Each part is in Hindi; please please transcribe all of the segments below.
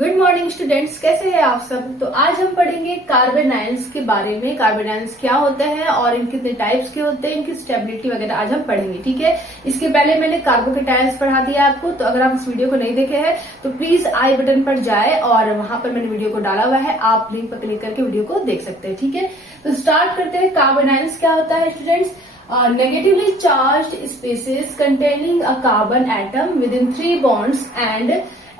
गुड मॉर्निंग स्टूडेंट्स, कैसे हैं आप सब। तो आज हम पढ़ेंगे कार्बन आयंस के बारे में। कार्बन आयंस क्या होते हैं और इनके कितने टाइप्स के होते हैं, इनकी स्टेबिलिटी वगैरह आज हम पढ़ेंगे। ठीक है, इसके पहले मैंने कार्बोकेटायंस पढ़ा दिया आपको, तो अगर आप इस वीडियो को नहीं देखे हैं तो प्लीज आई बटन पर जाए और वहां पर मैंने वीडियो को डाला हुआ है, आप लिंक पर क्लिक करके वीडियो को देख सकते हैं। ठीक है, तो स्टार्ट करते हैं। कार्बन आयंस क्या होता है students? Negatively charged species containing a carbon atom within 3 bonds and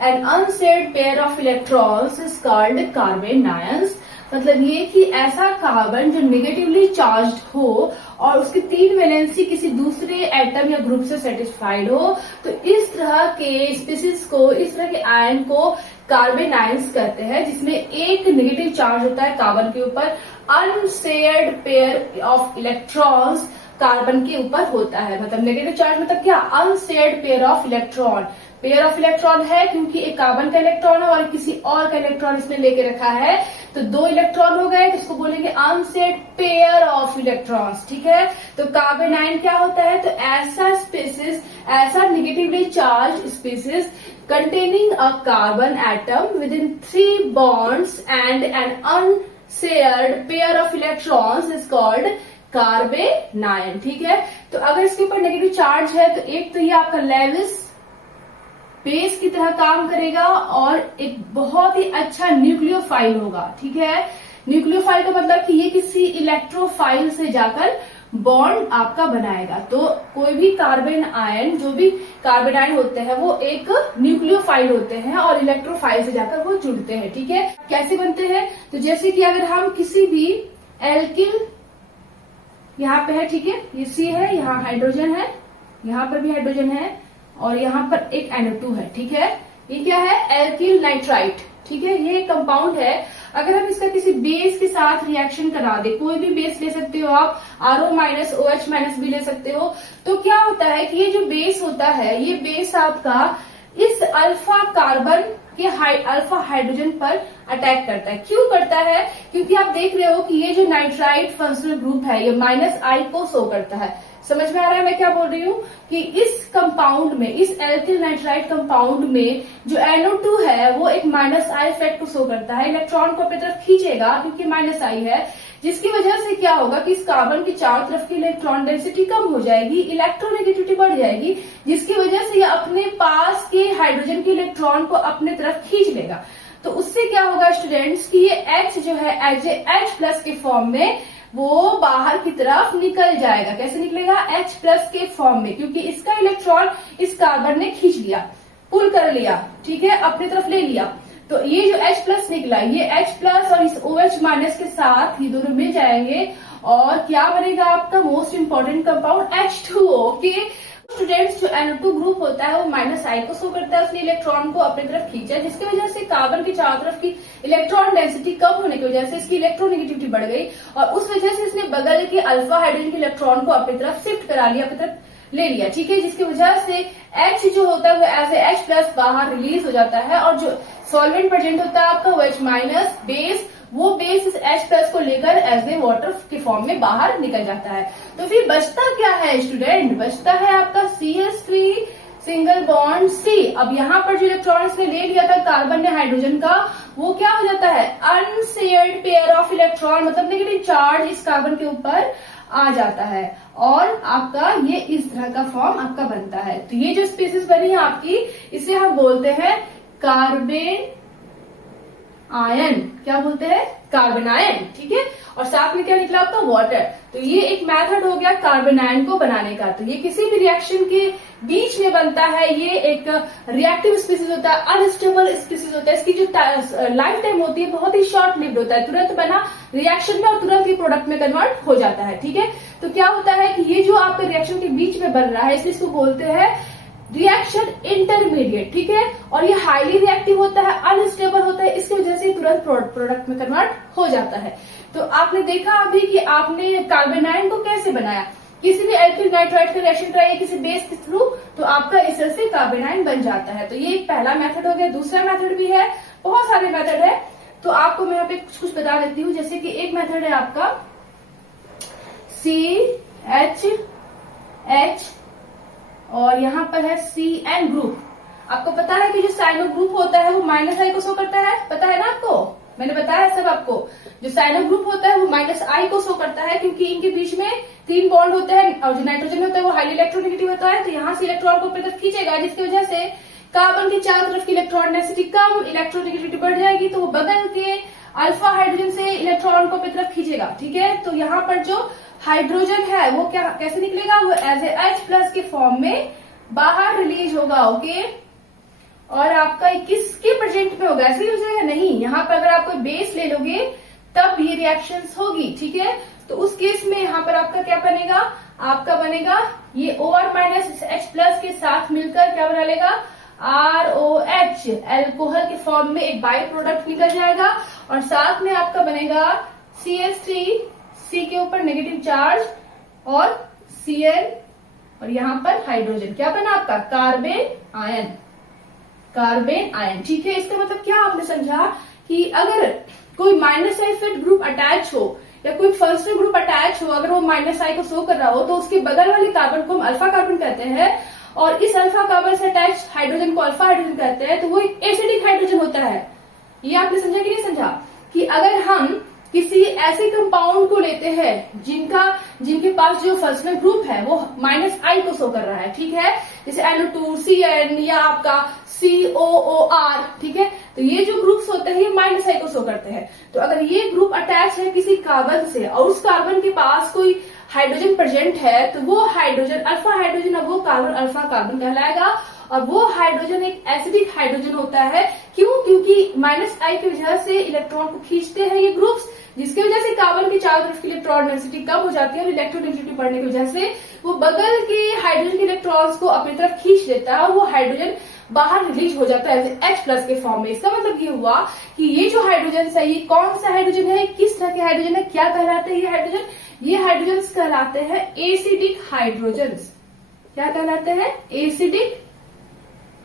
an unsaid pair of electrons is called carbon ions। मतलब ये कि ऐसा कार्बन जो नेगेटिवली चार्ज्ड हो और उसकी 3 वैलेंसी किसी दूसरे एटम या ग्रुप से सेटिस्फाइड हो, तो इस तरह के स्पीसीज को, इस तरह के आयन को कार्बन आयंस कहते हैं, जिसमें एक नेगेटिव चार्ज होता है कार्बन के ऊपर, unshared pair of electrons carbon के ऊपर होता है। मतलब नेगेटिव चार्ज मतलब क्या? Unshared pair of electron. Pair of electron है क्योंकि एक कार्बन का इलेक्ट्रॉन है और किसी और का इलेक्ट्रॉन इसने लेके रखा है, तो 2 इलेक्ट्रॉन हो गए, तो इसको बोलेंगे अनशेयर्ड पेयर ऑफ इलेक्ट्रॉन्स। ठीक है, तो कार्बन आयन क्या होता है? तो ऐसा स्पीसीज, ऐसा negatively charge species containing a carbon atom within 3 bonds and an unshared pair of electrons is called carbon ion. ठीक है, तो अगर इसके ऊपर नेगेटिव चार्ज है तो एक तो ये आपका लेविस बेस की तरह काम करेगा और एक बहुत ही अच्छा न्यूक्लियोफाइल होगा। ठीक है, न्यूक्लियोफाइल का मतलब कि ये किसी इलेक्ट्रोफाइल से जाकर बॉन्ड आपका बनाएगा। तो कोई भी कार्बन आयन, जो भी कार्बन आयन होते हैं वो एक न्यूक्लियोफाइल होते हैं और इलेक्ट्रोफाइल से जाकर वो जुड़ते हैं। ठीक है, कैसे बनते हैं? तो जैसे कि अगर हम किसी भी एल्किल, यहाँ पे है, ठीक है, ये सी है, यहाँ हाइड्रोजन है, यहाँ पर भी हाइड्रोजन है और यहाँ पर एक NO2 है। ठीक है, ये क्या है? Alkyl nitrite. ठीक है, ये एक कंपाउंड है। अगर हम इसका किसी बेस के साथ रिएक्शन करा दे, कोई भी बेस ले सकते हो आप, RO- OH- भी ले सकते हो, तो क्या होता है कि ये जो बेस होता है, ये बेस आपका इस अल्फा कार्बन के अल्फा हाइड्रोजन पर अटैक करता है। क्यों करता है? क्योंकि आप देख रहे हो कि ये जो नाइट्राइट फंक्शनल ग्रुप है ये -I को शो करता है। समझ में आ रहा है मैं क्या बोल रही हूँ? कि इस कंपाउंड में, इस एल्किल नाइट्राइट कंपाउंड में जो NO2 है वो एक -I इफेक्ट को शो करता है, इलेक्ट्रॉन को अपनी तरफ खींचेगा क्योंकि -I है, जिसकी वजह से क्या होगा कि इस कार्बन की चारों तरफ की इलेक्ट्रॉन डेंसिटी कम हो जाएगी, इलेक्ट्रोनेगेटिविटी बढ़ जाएगी, जिसकी वजह से ये अपने पास के हाइड्रोजन के इलेक्ट्रॉन को अपने तरफ खींच लेगा। तो उससे क्या होगा स्टूडेंट्स कि ये H जो है H+ के फॉर्म में वो बाहर की तरफ निकल जाएगा। कैसे निकलेगा? H+ के फॉर्म में, क्योंकि इसका इलेक्ट्रॉन इस कार्बन ने खींच लिया, पुल कर लिया, ठीक है, अपनी तरफ ले लिया। तो ये जो H+ निकला, ये H+ और इस OH- के साथ ये दोनों मिल जाएंगे और क्या बनेगा आपका मोस्ट इंपॉर्टेंट कंपाउंड H2O के। स्टूडेंट्स, जो NO2 ग्रुप होता है वो -I को शो करता है, उसने इलेक्ट्रॉन को अपनी तरफ खींचा, जिसकी वजह से कार्बन की चारों तरफ की इलेक्ट्रॉन डेंसिटी कम होने की वजह से इसकी इलेक्ट्रोनेगेटिविटी बढ़ गई और उस वजह से इसने बगल के अल्फा हाइड्रोजन के इलेक्ट्रॉन को अपनी तरफ शिफ्ट करा लिया, अपनी तरफ ले लिया। ठीक है, जिसकी वजह से H जो होता है वो एज ए H+ बाहर रिलीज हो जाता है और जो सॉल्वेंट प्रेजेंट होता है आपका OH- बेस, वो बेस इस H+ को लेकर एज ए वाटर के फॉर्म में बाहर निकल जाता है। तो फिर बचता क्या है स्टूडेंट? बचता है आपका CH3 सिंगल बॉन्ड C। अब यहाँ पर जो इलेक्ट्रॉन इसने ले लिया था कार्बन ने हाइड्रोजन का, वो क्या हो जाता है? अनशेयर्ड पेयर ऑफ इलेक्ट्रॉन, मतलब नेगेटिव चार्ज इस कार्बन के ऊपर आ जाता है और आपका ये इस तरह का फॉर्म आपका बनता है। तो ये जो स्पीसीज बनी है आपकी, इसे हम बोलते हैं कार्बन आयन। क्या बोलते हैं? Carbon ion. ठीक है, और साथ में क्या निकला आपका? वाटर। तो ये एक मेथड हो गया कार्बन आयन को बनाने का। तो ये किसी भी रिएक्शन के बीच में बनता है, ये एक रिएक्टिव स्पीसीज होता है, अनस्टेबल स्पीसीज होता है। इसकी जो लाइफ टाइम होती है बहुत ही शॉर्ट लिव्ड होता है, तुरंत बना रिएक्शन में और तुरंत ही प्रोडक्ट में कन्वर्ट हो जाता है। ठीक है, तो क्या होता है कि ये जो आपके रिएक्शन के बीच में बन रहा है, इसलिए इसको बोलते हैं रिएक्शन इंटरमीडिएट। ठीक है, और ये हाईली रिएक्टिव होता है, अनस्टेबल होता है, इसकी वजह से तुरंत प्रोडक्ट में कन्वर्ट हो जाता है। तो आपने देखा अभी कि आपने कार्बन आयन को कैसे बनाया, किसी भी एल्किल नाइट्राइट का रिएक्शन कराइए किसी बेस के थ्रू, तो आपका इस तरह से कार्बन आयन बन जाता है। तो ये एक पहला मेथड हो गया। दूसरा मेथड भी है, बहुत सारे मेथड है, तो आपको मैं यहाँ पे कुछ बता देती हूँ। जैसे कि एक मेथड है आपका CH और यहाँ पर है CN ग्रुप। आपको पता है कि जो साइनो ग्रुप होता है वो माइनस आई को शो करता है, पता है ना आपको, मैंने बताया सब आपको। जो साइनो ग्रुप होता है वो माइनस आई को शो करता है क्योंकि इनके बीच में 3 बॉन्ड होते हैं और जो नाइट्रोजन होता है वो हाईली इलेक्ट्रोनेगेटिव होता है, तो यहाँ से इलेक्ट्रॉन को अपनी तरफ खींचेगा, जिसकी वजह से कार्बन के चारों तरफ की इलेक्ट्रॉन डेंसिटी कम, इलेक्ट्रोनेगेटिविटी बढ़ जाएगी, तो वो बगल के अल्फा हाइड्रोजन से इलेक्ट्रॉन को अपनी तरफ खींचेगा। ठीक है, तो यहाँ पर जो हाइड्रोजन है वो क्या कैसे निकलेगा, वो एज ए H+ के फॉर्म में बाहर रिलीज होगा। ओके, और आपका किसके प्रेजेंट में होगा, ऐसे ही हो जाएगा नहीं, यहाँ पर अगर आप कोई बेस ले लोगे तब ये रिएक्शंस होगी। ठीक है, तो उस केस में यहाँ पर आपका क्या बनेगा, आपका बनेगा ये OR- H+ के साथ मिलकर क्या बना लेगा, ROH, एल्कोहल के फॉर्म में एक बाई प्रोडक्ट निकल जाएगा, और साथ में आपका बनेगा CH3, C के ऊपर नेगेटिव चार्ज और Cl, और यहाँ पर हाइड्रोजन, क्या बना आपका कार्बन आयन, कार्बन आयन। ठीक है, इसका मतलब क्या आपने समझा कि अगर कोई minus I fit group attach हो या कोई फंक्शनल ग्रुप अटैच हो, अगर वो माइनस आई को शो कर रहा हो तो उसके बगल वाले कार्बन को हम अल्फा कार्बन कहते हैं, और इस अल्फा कार्बन से अटैच हाइड्रोजन को अल्फा हाइड्रोजन कहते हैं, तो वो एक एसिडिक हाइड्रोजन होता है। ये आपने समझा कि नहीं समझा, कि अगर हम किसी ऐसे कंपाउंड को लेते हैं जिनके पास जो फंक्शनल ग्रुप है वो माइनस आई को शो कर रहा है, ठीक है, जैसे NO2, CN या आपका COOR, ठीक है, तो ये जो ग्रुप्स होते हैं ये माइनस आई को शो करते हैं। तो अगर ये ग्रुप अटैच है किसी कार्बन से और उस कार्बन के पास कोई हाइड्रोजन प्रेजेंट है, तो वो हाइड्रोजन अल्फा हाइड्रोजन, अब वो कार्बन अल्फा कार्बन कहलाएगा, और वो हाइड्रोजन एक एसिडिक हाइड्रोजन होता है। क्यों, क्योंकि माइनस आई की वजह से इलेक्ट्रॉन को खींचते हैं ये ग्रुप्स, जिसकी वजह से कार्बन के चारों तरफ की इलेक्ट्रॉन डेंसिटी कम हो जाती है, और इलेक्ट्रोनेगेटिविटी बढ़ने की वजह से वो बगल के हाइड्रोजन के इलेक्ट्रॉन्स को अपनी तरफ खींच लेता है, और वो हाइड्रोजन बाहर रिलीज हो जाता है H+ के फॉर्म में। इसका मतलब ये हुआ कि ये जो हाइड्रोजन है ये कौन सा हाइड्रोजन है, किस तरह के हाइड्रोजन है, क्या कहलाते हैं ये हाइड्रोजन, ये हाइड्रोजन कहलाते हैं एसिडिक हाइड्रोजन। क्या कहलाते हैं, एसिडिक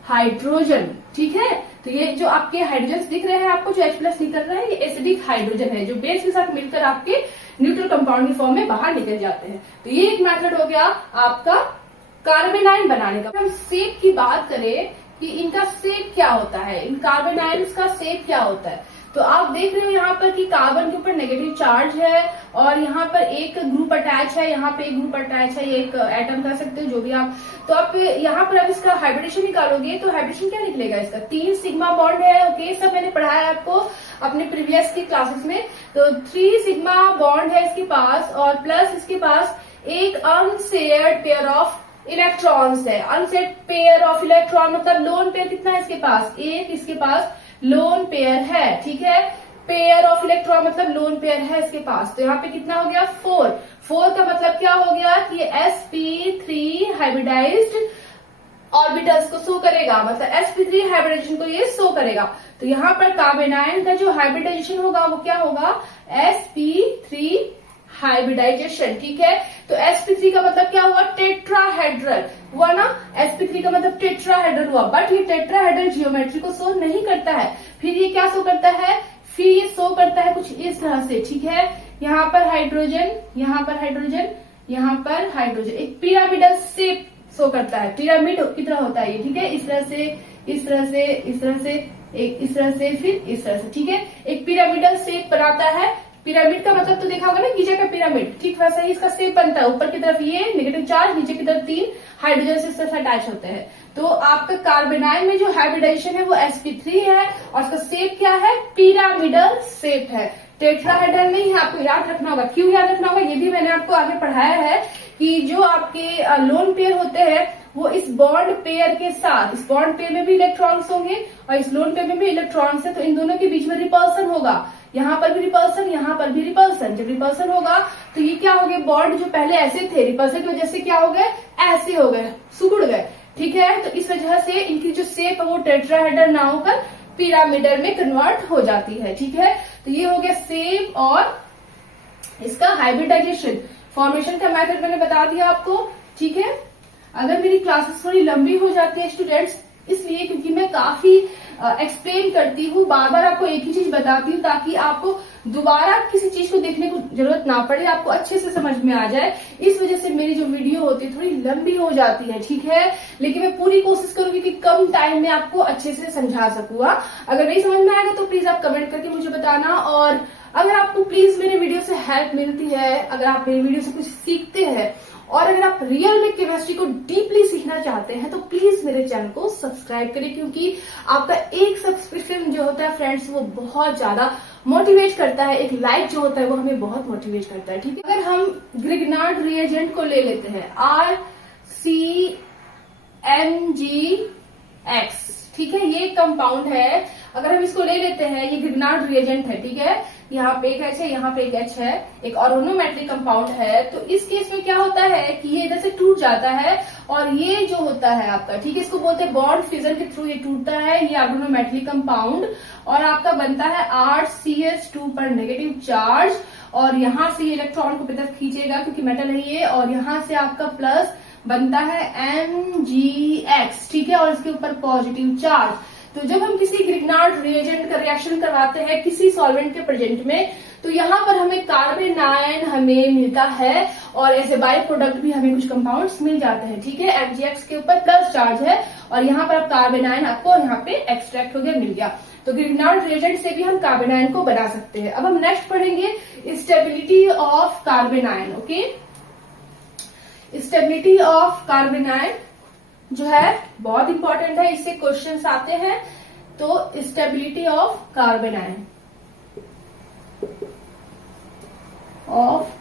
हाइड्रोजन। ठीक है, तो ये जो आपके हाइड्रोजन दिख रहे हैं आपको, जो H+ निकल रहा है, ये एसिडिक हाइड्रोजन है, जो बेस के साथ मिलकर आपके न्यूट्रल कंपाउंड के फॉर्म में बाहर निकल जाते हैं। तो ये एक मेथड हो गया आपका कार्बन आयन बनाने का। हम शेप की बात करें कि इनका शेप क्या होता है, इन कार्बन आयन्स का शेप क्या होता है, तो आप देख रहे हो यहाँ पर कि कार्बन के ऊपर नेगेटिव चार्ज है, और यहाँ पर एक ग्रुप अटैच है, यहाँ पे एक ग्रुप अटैच है, ये एक एटम कह सकते हो जो भी आप। तो आप यहाँ पर अब इसका हाइब्रिडेशन निकालोगे तो हाइब्रिडेशन क्या निकलेगा, इसका 3 सिग्मा बॉन्ड है। ओके, सब मैंने पढ़ाया आपको अपने प्रीवियस की क्लासेस में। तो 3 सिग्मा बॉन्ड है इसके पास, और प्लस इसके पास एक अनशेयर्ड पेयर ऑफ इलेक्ट्रॉन्स है। अनशेयर्ड पेयर ऑफ इलेक्ट्रॉन मतलब लोन पेयर कितना है इसके पास, एक इसके पास लोन पेयर है। ठीक है, पेयर ऑफ इलेक्ट्रॉन मतलब लोन पेयर है इसके पास, तो यहाँ पे कितना हो गया 4 का मतलब क्या हो गया कि ये sp3 हाइब्रिडाइज्ड ऑर्बिटल्स को शो करेगा, मतलब sp3 हाइब्रिडाइजेशन को ये शो करेगा। तो यहाँ पर कार्बन आयन का जो हाइब्रिडाइजेशन होगा वो क्या होगा, sp3 हाइब्रिडाइजेशन। ठीक है, तो sp3 का मतलब क्या हुआ, टेट्राहेड्रल हुआ ना, sp3 का मतलब टेट्राहेड्रल हुआ, बट ये टेट्राहेड्रल जियोमेट्री को शो नहीं करता है। फिर ये क्या शो करता है, फिर ये शो करता है कुछ इस तरह से। ठीक है, यहाँ पर हाइड्रोजन, यहाँ पर हाइड्रोजन, यहाँ पर हाइड्रोजन, एक पिरामिडल शेप शो करता है, पिरामिड की तरह होता है ये। ठीक है, इस तरह से, इस तरह से, इस तरह से, एक इस तरह से, फिर इस तरह से। ठीक है, एक पिरामिडल शेप बनाता है। पिरामिड का मतलब तो देखा होगा ना, गीजा का पिरामिड, ठीक वैसा ही इसका शेप बनता है। ऊपर की तरफ ये नेगेटिव चार्ज, नीचे की तरफ 3 हाइड्रोजन से इस तरह अटैच होते हैं। तो आपका कार्बन आयन में जो हाइब्रिडाइजेशन है वो sp3 है, और इसका शेप क्या है, पिरामिडल शेप है, टेट्राहेड्रल नहीं है। आपको याद रखना होगा, क्यों याद रखना होगा ये भी मैंने आपको आगे पढ़ाया है कि जो आपके लोन पेयर होते हैं वो इस बॉन्ड पेयर के साथ, इस बॉन्ड पेयर में भी इलेक्ट्रॉन्स होंगे और इस लोन पेयर में भी इलेक्ट्रॉन्स है, तो इन दोनों के बीच में रिपल्सन होगा, यहाँ पर भी रिपल्सन, यहाँ पर भी रिपल्सन। जब रिपल्सन होगा तो ये क्या हो गए, बॉन्ड जो पहले ऐसे थे रिपल्सन की वजह से क्या हो गए, ऐसे हो गए, सिकुड़ गए। ठीक है, तो इस वजह से इनकी जो शेप है वो टेट्राहेड्रल ना होकर पिरामिडल में कन्वर्ट हो जाती है। ठीक है, तो ये हो गया शेप और इसका हाइब्रिडाइजेशन। फॉर्मेशन का मेथड मैंने बता दिया आपको। ठीक है, अगर मेरी क्लासेस थोड़ी लंबी हो जाती है स्टूडेंट्स, इसलिए क्योंकि मैं काफी एक्सप्लेन करती हूँ, बार बार आपको एक ही चीज बताती हूँ ताकि आपको दोबारा किसी चीज को देखने को जरूरत ना पड़े, आपको अच्छे से समझ में आ जाए। इस वजह से मेरी जो वीडियो होती है थोड़ी लंबी हो जाती है, ठीक है, लेकिन मैं पूरी कोशिश करूंगी कि कम टाइम में आपको अच्छे से समझा सकूँ। अगर नहीं समझ में आएगा तो प्लीज आप कमेंट करके मुझे बताना, और अगर आपको प्लीज मेरे वीडियो से हेल्प मिलती है, अगर आप मेरे वीडियो से कुछ सीखते हैं और अगर आप रियल में केमिस्ट्री को डीपली सीखना चाहते हैं तो प्लीज मेरे चैनल को सब्सक्राइब करें, क्योंकि आपका एक सब्सक्रिप्शन जो होता है फ्रेंड्स वो बहुत ज्यादा मोटिवेट करता है, एक लाइक जो होता है वो हमें बहुत मोटिवेट करता है, ठीक है। अगर हम ग्रिग्नार्ड रिएजेंट को ले लेते हैं RCMgX, ठीक है, ये कंपाउंड है। अगर हम इसको ले लेते हैं, ये ग्रिग्नार्ड रिएजेंट है, ठीक है, यहाँ पे एक H है, यहाँ पे एक H है, एक ऑर्गोनोमेट्रिक कंपाउंड है। तो इस केस में क्या होता है कि ये इधर से टूट जाता है और ये जो होता है आपका, ठीक है, इसको बोलते हैं बॉन्ड फिजन के थ्रू ये टूटता है, ये ऑर्गोनोमेट्रिक कंपाउंड, और आपका बनता है 8CH2 पर नेगेटिव चार्ज, और यहाँ से ये इलेक्ट्रॉन को तरफ खींचेगा क्योंकि मेटल है ये, और यहाँ से आपका प्लस बनता है MgX, ठीक है, और इसके ऊपर पॉजिटिव चार्ज। तो जब हम किसी ग्रिग्नार्ड रिएजेंट का रिएक्शन करवाते हैं किसी सॉल्वेंट के प्रेजेंट में, तो यहाँ पर हमें कार्बन आयन हमें मिलता है, और ऐसे बाई प्रोडक्ट भी हमें कुछ कंपाउंड्स मिल जाते हैं, ठीक है। MgX के ऊपर प्लस चार्ज है और यहाँ पर कार्बन आयन आपको यहाँ पे एक्सट्रैक्ट हो गया, मिल गया। तो ग्रिग्नार्ड रिएजेंट से भी हम कार्बन आयन को बना सकते हैं। अब हम नेक्स्ट पढ़ेंगे stability of carbon ion, okay. Stability of carbon ion जो है बहुत इंपॉर्टेंट है, इससे क्वेश्चंस आते हैं। तो stability of carbon ion of,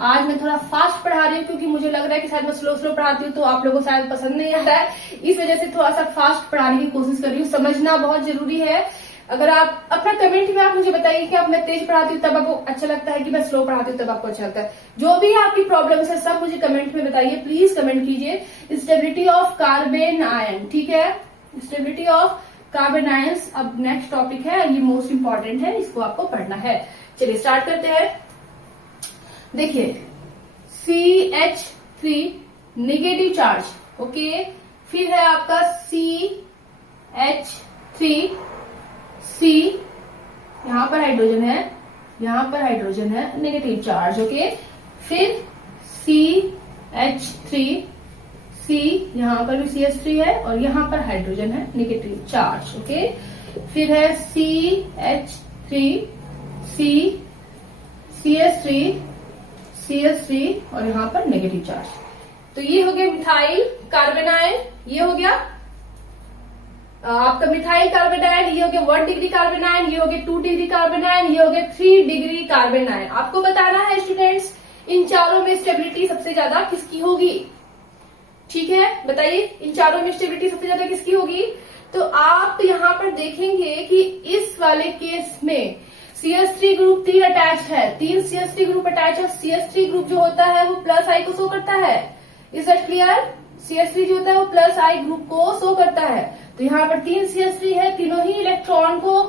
आज मैं थोड़ा फास्ट पढ़ा रही हूँ क्योंकि मुझे लग रहा है कि शायद मैं स्लो पढ़ाती हूँ तो आप लोगों को शायद पसंद नहीं आ रहा है, इस वजह से थोड़ा सा फास्ट पढ़ाने की कोशिश कर रही हूँ। समझना बहुत जरूरी है। अगर आप अपना कमेंट में आप मुझे बताइए कि आप मैं तेज पढ़ाती हूँ तब आपको अच्छा लगता है कि मैं स्लो पढ़ाती हूँ तब आपको अच्छा लगता है। जो भी आपकी प्रॉब्लम्स है सब मुझे कमेंट में बताइए, प्लीज कमेंट कीजिए। स्टेबिलिटी ऑफ कार्बन आयन, ठीक है, स्टेबिलिटी ऑफ कार्बन आयंस अब नेक्स्ट टॉपिक है, ये मोस्ट इंपॉर्टेंट है, इसको आपको पढ़ना है। चलिए स्टार्ट करते हैं। देखिए CH3 नेगेटिव चार्ज, ओके, फिर है आपका CH3C, यहां पर हाइड्रोजन है, यहां पर हाइड्रोजन है, नेगेटिव चार्ज, ओके। फिर CH3C, यहां पर भी CH3 है और यहां पर हाइड्रोजन है, नेगेटिव चार्ज, ओके। फिर है CH3C, CH3 और यहाँ पर नेगेटिव चार्ज। तो ये हो गया मिथाइल कार्बन आयन, ये हो गया आपका मिथाइल कार्बन आयन, ये हो गया 1 डिग्री कार्बन आयन, ये हो गया 2 डिग्री कार्बन आयन, ये हो गया 3 डिग्री कार्बन आयन। आपको बताना है स्टूडेंट्स इन चारों में स्टेबिलिटी सबसे ज्यादा किसकी होगी, ठीक है, बताइए इन चारों में स्टेबिलिटी सबसे ज्यादा किसकी होगी। तो आप यहाँ पर देखेंगे कि इस वाले केस में CH3 ग्रुप 3 अटैच है, 3 CH3 ग्रुप अटैच है। CH3 ग्रुप जो होता है वो प्लस आई को शो करता है, इज दैट क्लियर। CH3 जो होता है वो प्लस आई ग्रुप को शो करता है। तो यहाँ पर 3 CH3 है, तीनों ही इलेक्ट्रॉन को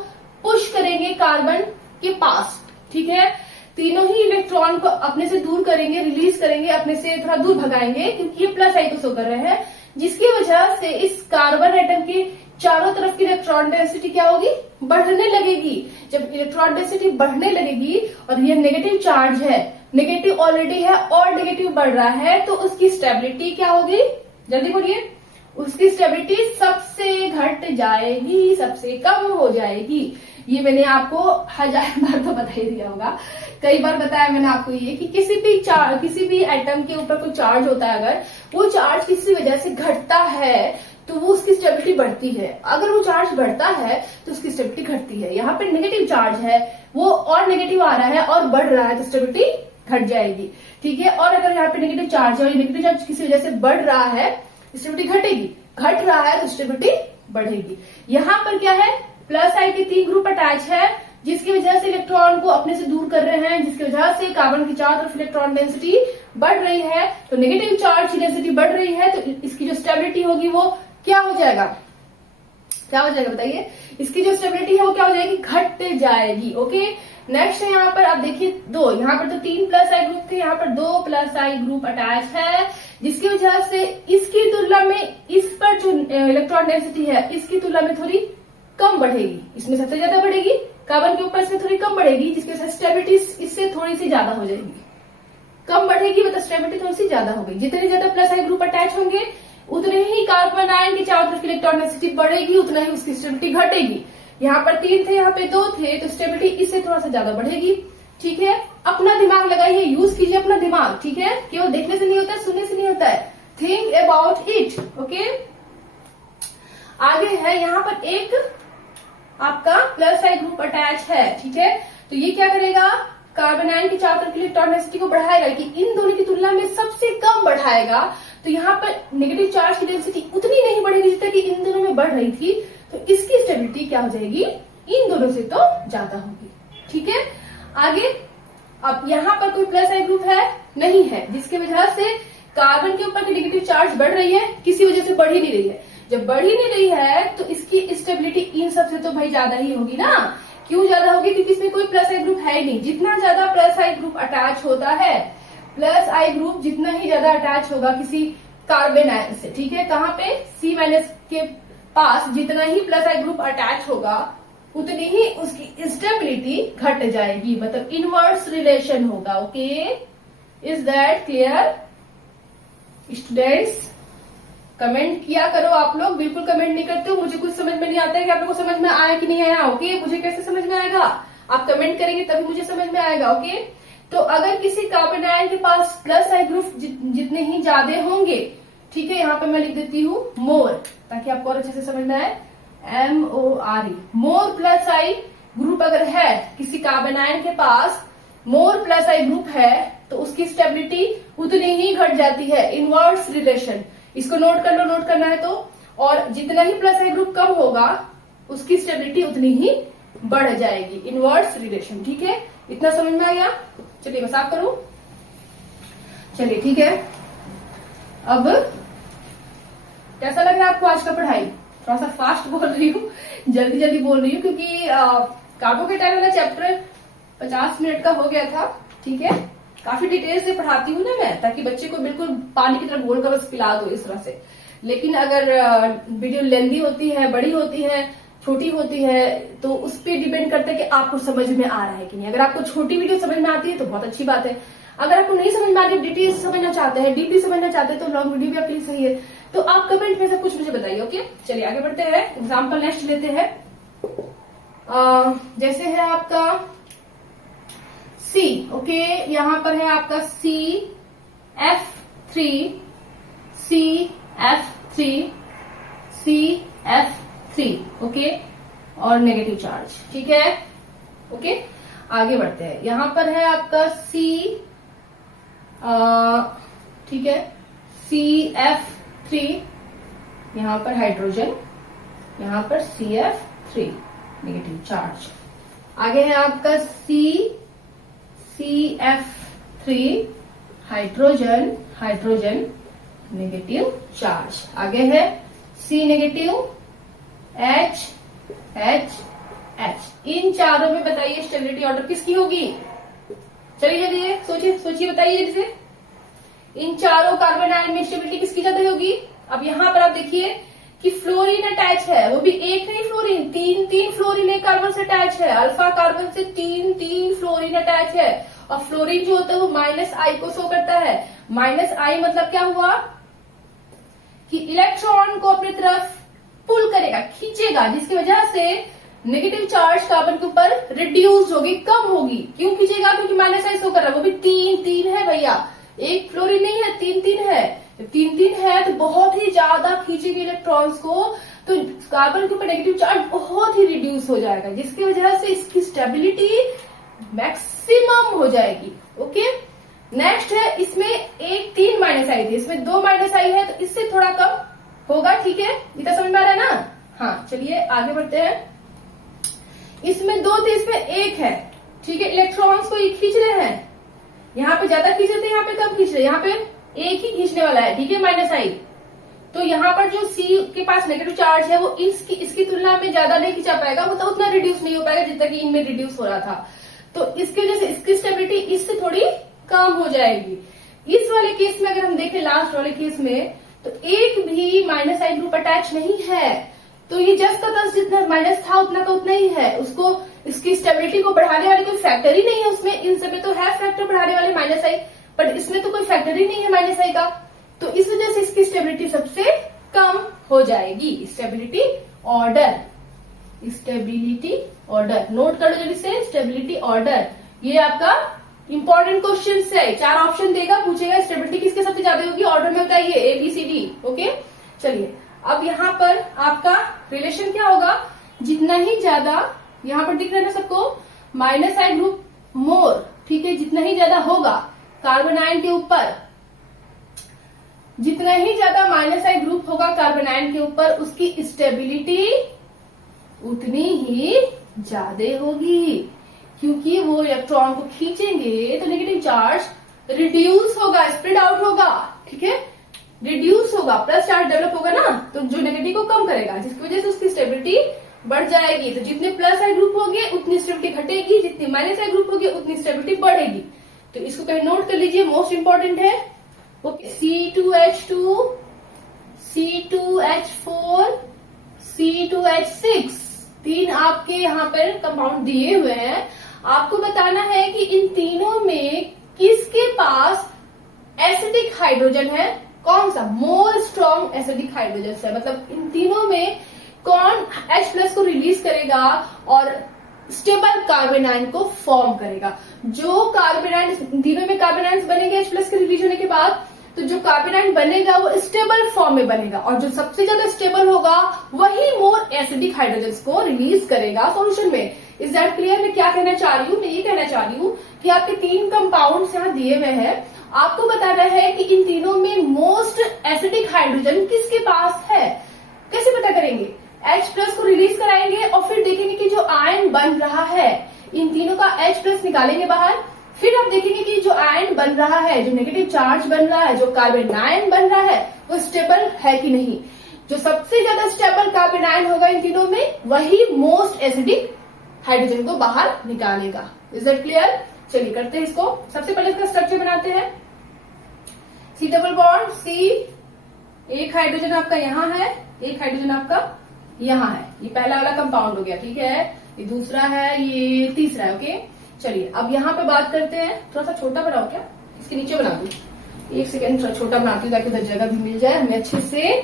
पुश करेंगे कार्बन के पास, ठीक है, तीनों ही इलेक्ट्रॉन को अपने से दूर करेंगे, रिलीज करेंगे, अपने से थोड़ा दूर भगाएंगे क्योंकि ये प्लस आई को शो कर रहे हैं, जिसकी वजह से इस कार्बन एटम के चारों तरफ की इलेक्ट्रॉन डेंसिटी क्या होगी, बढ़ने लगेगी। जब इलेक्ट्रॉन डेंसिटी बढ़ने लगेगी और ये नेगेटिव चार्ज है, नेगेटिव ऑलरेडी है और नेगेटिव बढ़ रहा है, तो उसकी स्टेबिलिटी क्या होगी, जल्दी बोलिए, उसकी स्टेबिलिटी सबसे घट जाएगी, सबसे कम हो जाएगी। ये मैंने आपको 1000 बार तो बता ही दिया होगा, कई बार बताया मैंने आपको ये कि किसी भी एटम के ऊपर कोई चार्ज होता है, अगर वो चार्ज किसी वजह से घटता है तो वो उसकी स्टेबिलिटी बढ़ती है, अगर वो चार्ज बढ़ता है तो उसकी स्टेबिलिटी घटती है। यहाँ पे नेगेटिव चार्ज है, वो और नेगेटिव आ रहा है और बढ़ रहा है तो स्टेबिलिटी घट जाएगी, ठीक है। और अगर यहाँ पे नेगेटिव चार्ज है और नेगेटिव चार्ज किसी वजह से बढ़ रहा है, स्टेबिलिटी घटेगी, घट रहा है तो स्टेबिलिटी बढ़ेगी। यहाँ पर क्या है, प्लस आई के 3 ग्रुप अटैच है, जिसकी वजह से इलेक्ट्रॉन को अपने से दूर कर रहे हैं, जिसकी वजह से कार्बन की चारों तरफ इलेक्ट्रॉन डेंसिटी बढ़ रही है, तो नेगेटिव चार्ज की डेंसिटी बढ़ रही है, तो इसकी जो स्टेबिलिटी होगी वो क्या हो जाएगा, क्या हो जाएगा बताइए, इसकी जो स्टेबिलिटी है वो क्या हो जाएगी, घट जाएगी, ओके। नेक्स्ट है यहाँ पर आप देखिए 2, यहाँ पर तो 3 प्लस आई ग्रुप थे, यहाँ पर 2 प्लस आई ग्रुप अटैच है, जिसकी वजह से इसकी तुलना में इस पर जो इलेक्ट्रॉन डेंसिटी है इसकी तुलना में थोड़ी कम बढ़ेगी, इसमें सबसे ज्यादा बढ़ेगी, कार्बन के ऊपर इसमें थोड़ी कम बढ़ेगी, जिसके साथ स्टेबिलिटी इससे थोड़ी सी ज्यादा हो जाएगी। कम बढ़ेगी मतलब स्टेबिलिटी थोड़ी सी ज्यादा होगी। जितने ज्यादा प्लस आई ग्रुप अटैच होंगे उतने ही कार्बन आयन के चारों तरफ की इलेक्ट्रॉन डेंसिटी बढ़ेगी, उतना ही उसकी स्टेबिलिटी घटेगी। यहाँ पर 3 थे, यहाँ पे 2 थे, तो स्टेबिलिटी इससे थोड़ा सा ज्यादा बढ़ेगी। ठीक है, अपना दिमाग लगाइए, यूज कीजिए अपना दिमाग। ठीक है, केवल देखने से नहीं होता है, सुनने से नहीं होता है, थिंक अबाउट इट। ओके, आगे है यहाँ पर एक आपका प्लस आई ग्रुप अटैच है। ठीक है, तो ये क्या करेगा, कार्बन आयन की चारों तरफ की इलेक्ट्रॉन डेंसिटी को बढ़ाएगा, कि इन दोनों की तुलना में सबसे कम बढ़ाएगा। तो यहाँ पर नेगेटिव चार्ज की डेंसिटी उतनी नहीं बढ़ेगी जितना कि इन दोनों में बढ़ रही थी, तो इसकी स्टेबिलिटी क्या हो जाएगी, इन दोनों से तो ज्यादा होगी। ठीक है, आगे अब यहाँ पर कोई प्लस आई ग्रुप है नहीं है, जिसकी वजह से कार्बन के ऊपर की नेगेटिव चार्ज बढ़ रही है, किसी वजह से बढ़ ही नहीं रही है। जब बढ़ ही नहीं रही है तो इसकी स्टेबिलिटी इन सबसे तो भाई ज्यादा ही होगी ना। क्यों ज्यादा होगी, क्योंकि इसमें कोई प्लस आई ग्रुप है ही नहीं। जितना ज्यादा प्लस आई ग्रुप अटैच होता है, प्लस आई ग्रुप जितना ही ज्यादा अटैच होगा किसी कार्बन आयन से, ठीक है, कहाँ पे C- के पास जितना ही प्लस आई ग्रुप अटैच होगा उतनी ही उसकी स्टेबिलिटी घट जाएगी, मतलब इनवर्स रिलेशन होगा। Okay, is that clear students? Comment किया करो आप लोग, बिल्कुल कमेंट नहीं करते हो, मुझे कुछ समझ में नहीं आता है कि आप लोगों को समझ में आया कि नहीं आया। ओके, मुझे कैसे समझ में आएगा, आप कमेंट करेंगे तभी मुझे समझ में आएगा। ओके, तो अगर किसी कार्बन आयन के पास प्लस आई ग्रुप जितने ही ज्यादा होंगे, ठीक है, यहाँ पे मैं लिख देती हूँ मोर, ताकि आपको और अच्छे से समझ में आए, MORE, मोर प्लस आई ग्रुप अगर है किसी कार्बन आयन के पास, मोर प्लस आई ग्रुप है, तो उसकी स्टेबिलिटी उतनी ही घट जाती है, इनवर्स रिलेशन। इसको नोट कर लो, नोट करना है तो। और जितना ही प्लस आई ग्रुप कम होगा उसकी स्टेबिलिटी उतनी ही बढ़ जाएगी, इनवर्स रिलेशन। ठीक है, इतना समझ में आ गया? चलिए मैं साफ करूं। चलिए ठीक है, अब कैसा लग रहा है आपको आज का पढ़ाई? थोड़ा सा फास्ट बोल रही हूँ, जल्दी जल्दी बोल रही हूँ, क्योंकि कार्बोकेटायन वाला चैप्टर 50 मिनट का हो गया था। ठीक है, काफी डिटेल से पढ़ाती हूँ ना मैं, ताकि बच्चे को बिल्कुल पानी की तरह घोल कर बस पिला दो इस तरह से। लेकिन अगर वीडियो लेंदी होती है, बड़ी होती है, छोटी होती है, तो उस पर डिपेंड करता है कि आपको समझ में आ रहा है कि नहीं। अगर आपको छोटी वीडियो समझ में आती है तो बहुत अच्छी बात है। अगर आपको नहीं समझ में आती, डिटेल समझना चाहते हैं, डीपली समझना चाहते हैं, तो लॉन्ग वीडियो भी आपके लिए सही है। तो आप कमेंट में सब कुछ मुझे बताइए। ओके, चलिए आगे बढ़ते हैं, एग्जाम्पल नेक्स्ट लेते हैं। जैसे है आपका C, ओके, यहाँ पर है आपका CF3, ओके, और नेगेटिव चार्ज। ठीक है, ओके, आगे बढ़ते हैं। यहाँ पर है आपका ठीक है, CF3, यहाँ पर हाइड्रोजन, यहाँ पर CF3 नेगेटिव चार्ज। आगे है आपका CF3 हाइड्रोजन नेगेटिव चार्ज। आगे है C नेगेटिव, H। इन चारों में बताइए स्टेबिलिटी ऑर्डर किसकी होगी? चलिए चलिए सोचिए बताइए जल्दी से। इन चारों कार्बन आयन में स्टेबिलिटी किसकी ज्यादा होगी? अब यहाँ पर आप देखिए कि फ्लोरीन अटैच है, वो भी एक नहीं फ्लोरीन, तीन फ्लोरीन एक कार्बन से अटैच है। अल्फा कार्बन से तीन फ्लोरीन अटैच है। और फ्लोरीन जो होता है वो -I को शो करता है। -I मतलब क्या हुआ कि इलेक्ट्रॉन को अपनी तरफ पुल करेगा, खींचेगा, जिसकी वजह से नेगेटिव चार्ज कार्बन के ऊपर रिड्यूस होगी, कम होगी। क्यों खींचेगा? क्योंकि -I शो कर रहा है, वो भी तीन है भैया, एक फ्लोरीन नहीं है, तीन है। जब तीन है तो बहुत ही ज्यादा खींचेगी इलेक्ट्रॉन्स को, तो कार्बन के ऊपर नेगेटिव चार्ज बहुत ही रिड्यूस हो जाएगा, जिसकी वजह से इसकी स्टेबिलिटी मैक्सिमम हो जाएगी। ओके, नेक्स्ट है, इसमें एक 3 -I थी, इसमें 2 -I है, तो इससे थोड़ा कम होगा। ठीक है, इतना समझ में आ रहा है ना? हाँ, चलिए आगे बढ़ते हैं। इसमें 2 थे, इसमें 1 है। ठीक है, इलेक्ट्रॉन्स को ये खींच रहे हैं, यहाँ पे ज्यादा खींच रहे थे, यहाँ पे कम खींच रहे, यहाँ पे एक ही खींचने वाला है। ठीक है, -I। तो यहाँ पर जो C के पास नेगेटिव चार्ज है वो इसकी तुलना में ज्यादा नहीं खींचा पाएगा, मतलब उतना रिड्यूस नहीं हो पाएगा जितना कि इनमें रिड्यूस हो रहा था। तो इसकी वजह से इसकी स्टेबिलिटी इससे थोड़ी कम हो जाएगी। इस वाले केस में अगर हम देखें लास्ट वाले केस में, तो एक भी माइनस आई ग्रुप अटैच नहीं है, तो ये जस्ट का तस्ट जितना माइनस था उतना का उतना ही है। उसको इसकी स्टेबिलिटी को बढ़ाने वाले कोई फैक्टर ही नहीं है उसमें। इन सब में तो है फैक्टर बढ़ाने वाले माइनस आई, बट इसमें तो कोई फैक्टर ही नहीं है माइनस आई का, तो इस वजह से इसकी स्टेबिलिटी सबसे कम हो जाएगी। Stability order, stability order note कर लो जल्दी से, स्टेबिलिटी ऑर्डर। ये आपका इंपॉर्टेंट क्वेश्चन है, 4 ऑप्शन देगा, पूछेगा स्टेबिलिटी किसके सबसे ज्यादा होगी, ऑर्डर में बताइए ABCD। ओके, चलिए अब यहाँ पर आपका रिलेशन क्या होगा, जितना ही ज्यादा, यहाँ पर दिख रहा है ना सबको, माइनस आई ग्रुप मोर, ठीक है, जितना ही ज्यादा होगा कार्बन आयन के ऊपर, जितना ही ज्यादा माइनस आई ग्रुप होगा कार्बन आयन के ऊपर, उसकी स्टेबिलिटी उतनी ही ज्यादा होगी, क्योंकि वो इलेक्ट्रॉन को खींचेंगे तो नेगेटिव चार्ज रिड्यूस होगा, स्प्रेड आउट होगा, ठीक है, रिड्यूस होगा, प्लस चार्ज डेवलप होगा ना, तो जो नेगेटिव को कम करेगा, जिसकी वजह से उसकी स्टेबिलिटी बढ़ जाएगी। तो जितने प्लस आई ग्रुप होंगे उतनी स्टेबिलिटी घटेगी, जितनी माइनस आई ग्रुप होगी उतनी स्टेबिलिटी बढ़ेगी। तो इसको कहीं नोट कर लीजिए, मोस्ट इंपॉर्टेंट है। ओके, C2H2, C2H4, C2H6, 3 आपके यहाँ पर कंपाउंड दिए हुए हैं। आपको बताना है कि इन तीनों में किसके पास एसिडिक हाइड्रोजन है, कौन सा मोर स्ट्रॉन्ग एसिडिक हाइड्रोजन है, मतलब इन तीनों में कौन H+ को रिलीज करेगा और स्टेबल कार्बन आयन को फॉर्म करेगा। जो कार्बन आयन, तीनों में कार्बन आयन बनेंगे H+ के रिलीज होने के बाद, तो जो कार्बन आयन बनेगा वो स्टेबल फॉर्म में बनेगा, और जो सबसे ज्यादा स्टेबल होगा वही मोर एसिडिक हाइड्रोजन को रिलीज करेगा सॉल्यूशन में। Is that clear? मैं क्या कहना चाह रही हूँ, मैं ये कहना चाह रही हूँ कि आपके 3 कंपाउंड्स यहाँ दिए हुए हैं, आपको बताना है कि इन तीनों में मोस्ट एसिडिक हाइड्रोजन किसके पास है। कैसे पता करेंगे? H+ को रिलीज कराएंगे और फिर देखेंगे कि जो आयन बन रहा है, इन तीनों का H+ निकालेंगे बाहर, फिर आप देखेंगे कि जो आयन बन रहा है, जो नेगेटिव चार्ज बन रहा है, जो कार्बन आयन बन रहा है, वो स्टेबल है कि नहीं। जो सबसे ज्यादा स्टेबल कार्बन आयन होगा इन तीनों में, वही मोस्ट एसिडिक हाइड्रोजन को बाहर निकालेगा। Is that clear? चलिए करते हैं इसको। सबसे पहले इसका स्ट्रक्चर बनाते हैं। C डबल बॉन्ड C, एक हाइड्रोजन आपका यहाँ है, एक हाइड्रोजन आपका यहाँ है, ये पहला वाला कंपाउंड हो गया, ठीक है, ये दूसरा है, ये तीसरा है। ओके, चलिए अब यहाँ पे बात करते हैं। थोड़ा सा छोटा बनाओ, क्या इसके नीचे बना दूं? एक सेकेंड, थोड़ा छोटा बनाती हूँ ताकि उधर जगह भी मिल जाए हमें अच्छे से,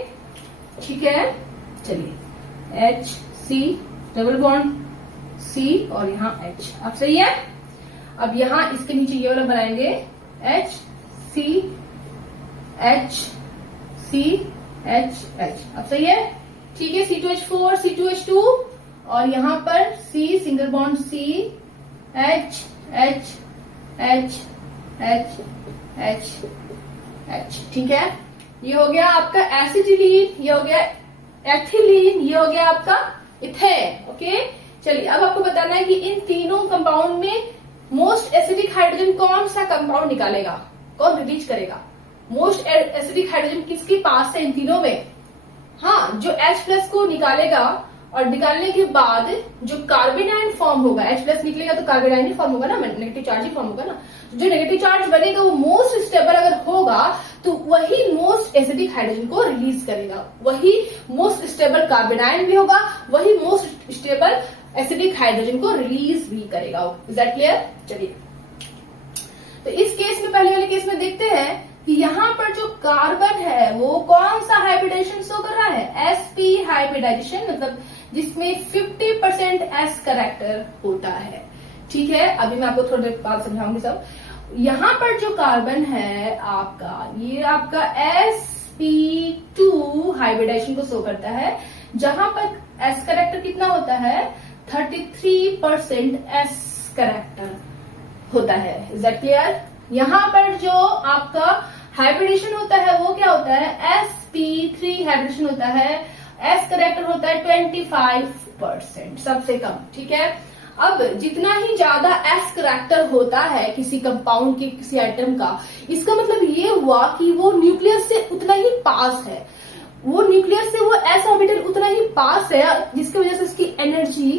ठीक है। चलिए HC डबल बॉन्ड C और यहाँ H, अब सही है। अब यहाँ इसके नीचे ये वाला बनाएंगे HC HC H, अब सही है, ठीक है। C2H4 C2H2 और यहाँ पर C single bond C H H H H H H, ठीक है। ये हो गया आपका एसिटिलीन, ये हो गया एथिलीन, ये हो गया आपका इथेन। ओके, चलिए अब आपको बताना है कि इन तीनों कंपाउंड में मोस्ट एसिडिक हाइड्रोजन कौन सा कंपाउंड निकालेगा, कौन रिलीज करेगा। मोस्ट एसिडिक हाइड्रोजन किसके पास है इन तीनों में? हाँ, जो H+ को निकालेगा और निकालने के बाद जो कार्बन आयन फॉर्म होगा, H+ निकलेगा तो कार्बन आयन ही फॉर्म होगा ना, नेगेटिव चार्ज ही फॉर्म होगा ना। जो नेगेटिव चार्ज बनेगा वो मोस्ट स्टेबल अगर होगा तो वही मोस्ट एसिडिक हाइड्रोजन को रिलीज करेगा, वही मोस्ट स्टेबल कार्बन आयन भी होगा, वही मोस्ट स्टेबल एसिडिक हाइड्रोजन को रिलीज भी करेगा। Is that clear? चलिए तो इस केस में, पहले वाले केस में देखते हैं कि यहाँ पर जो कार्बन है वो कौन सा हाइब्रिडाइजेशन शो कर रहा है, sp हाइब्रिडाइजेशन, मतलब जिसमें 50% s कैरेक्टर होता है, ठीक है। अभी मैं आपको थोड़ी देर बाद समझाऊंगी सब। यहाँ पर जो कार्बन है आपका, ये आपका sp2 हाइब्रिडाइजेशन को शो करता है, जहां पर s कैरेक्टर कितना होता है, 33% s कैरेक्टर होता है। Is that clear? यहाँ पर जो आपका हाइब्रिडेशन होता है वो क्या होता है, sp3 हाइब्रिडेशन होता है, s कैरेक्टर होता है 25%, सबसे कम, ठीक है। अब जितना ही ज्यादा s कैरेक्टर होता है किसी कंपाउंड के, किसी आइटम का, इसका मतलब ये हुआ कि वो न्यूक्लियस से उतना ही पास है, वो न्यूक्लियस से वो s ऑर्बिटल उतना ही पास है, जिसकी वजह से उसकी एनर्जी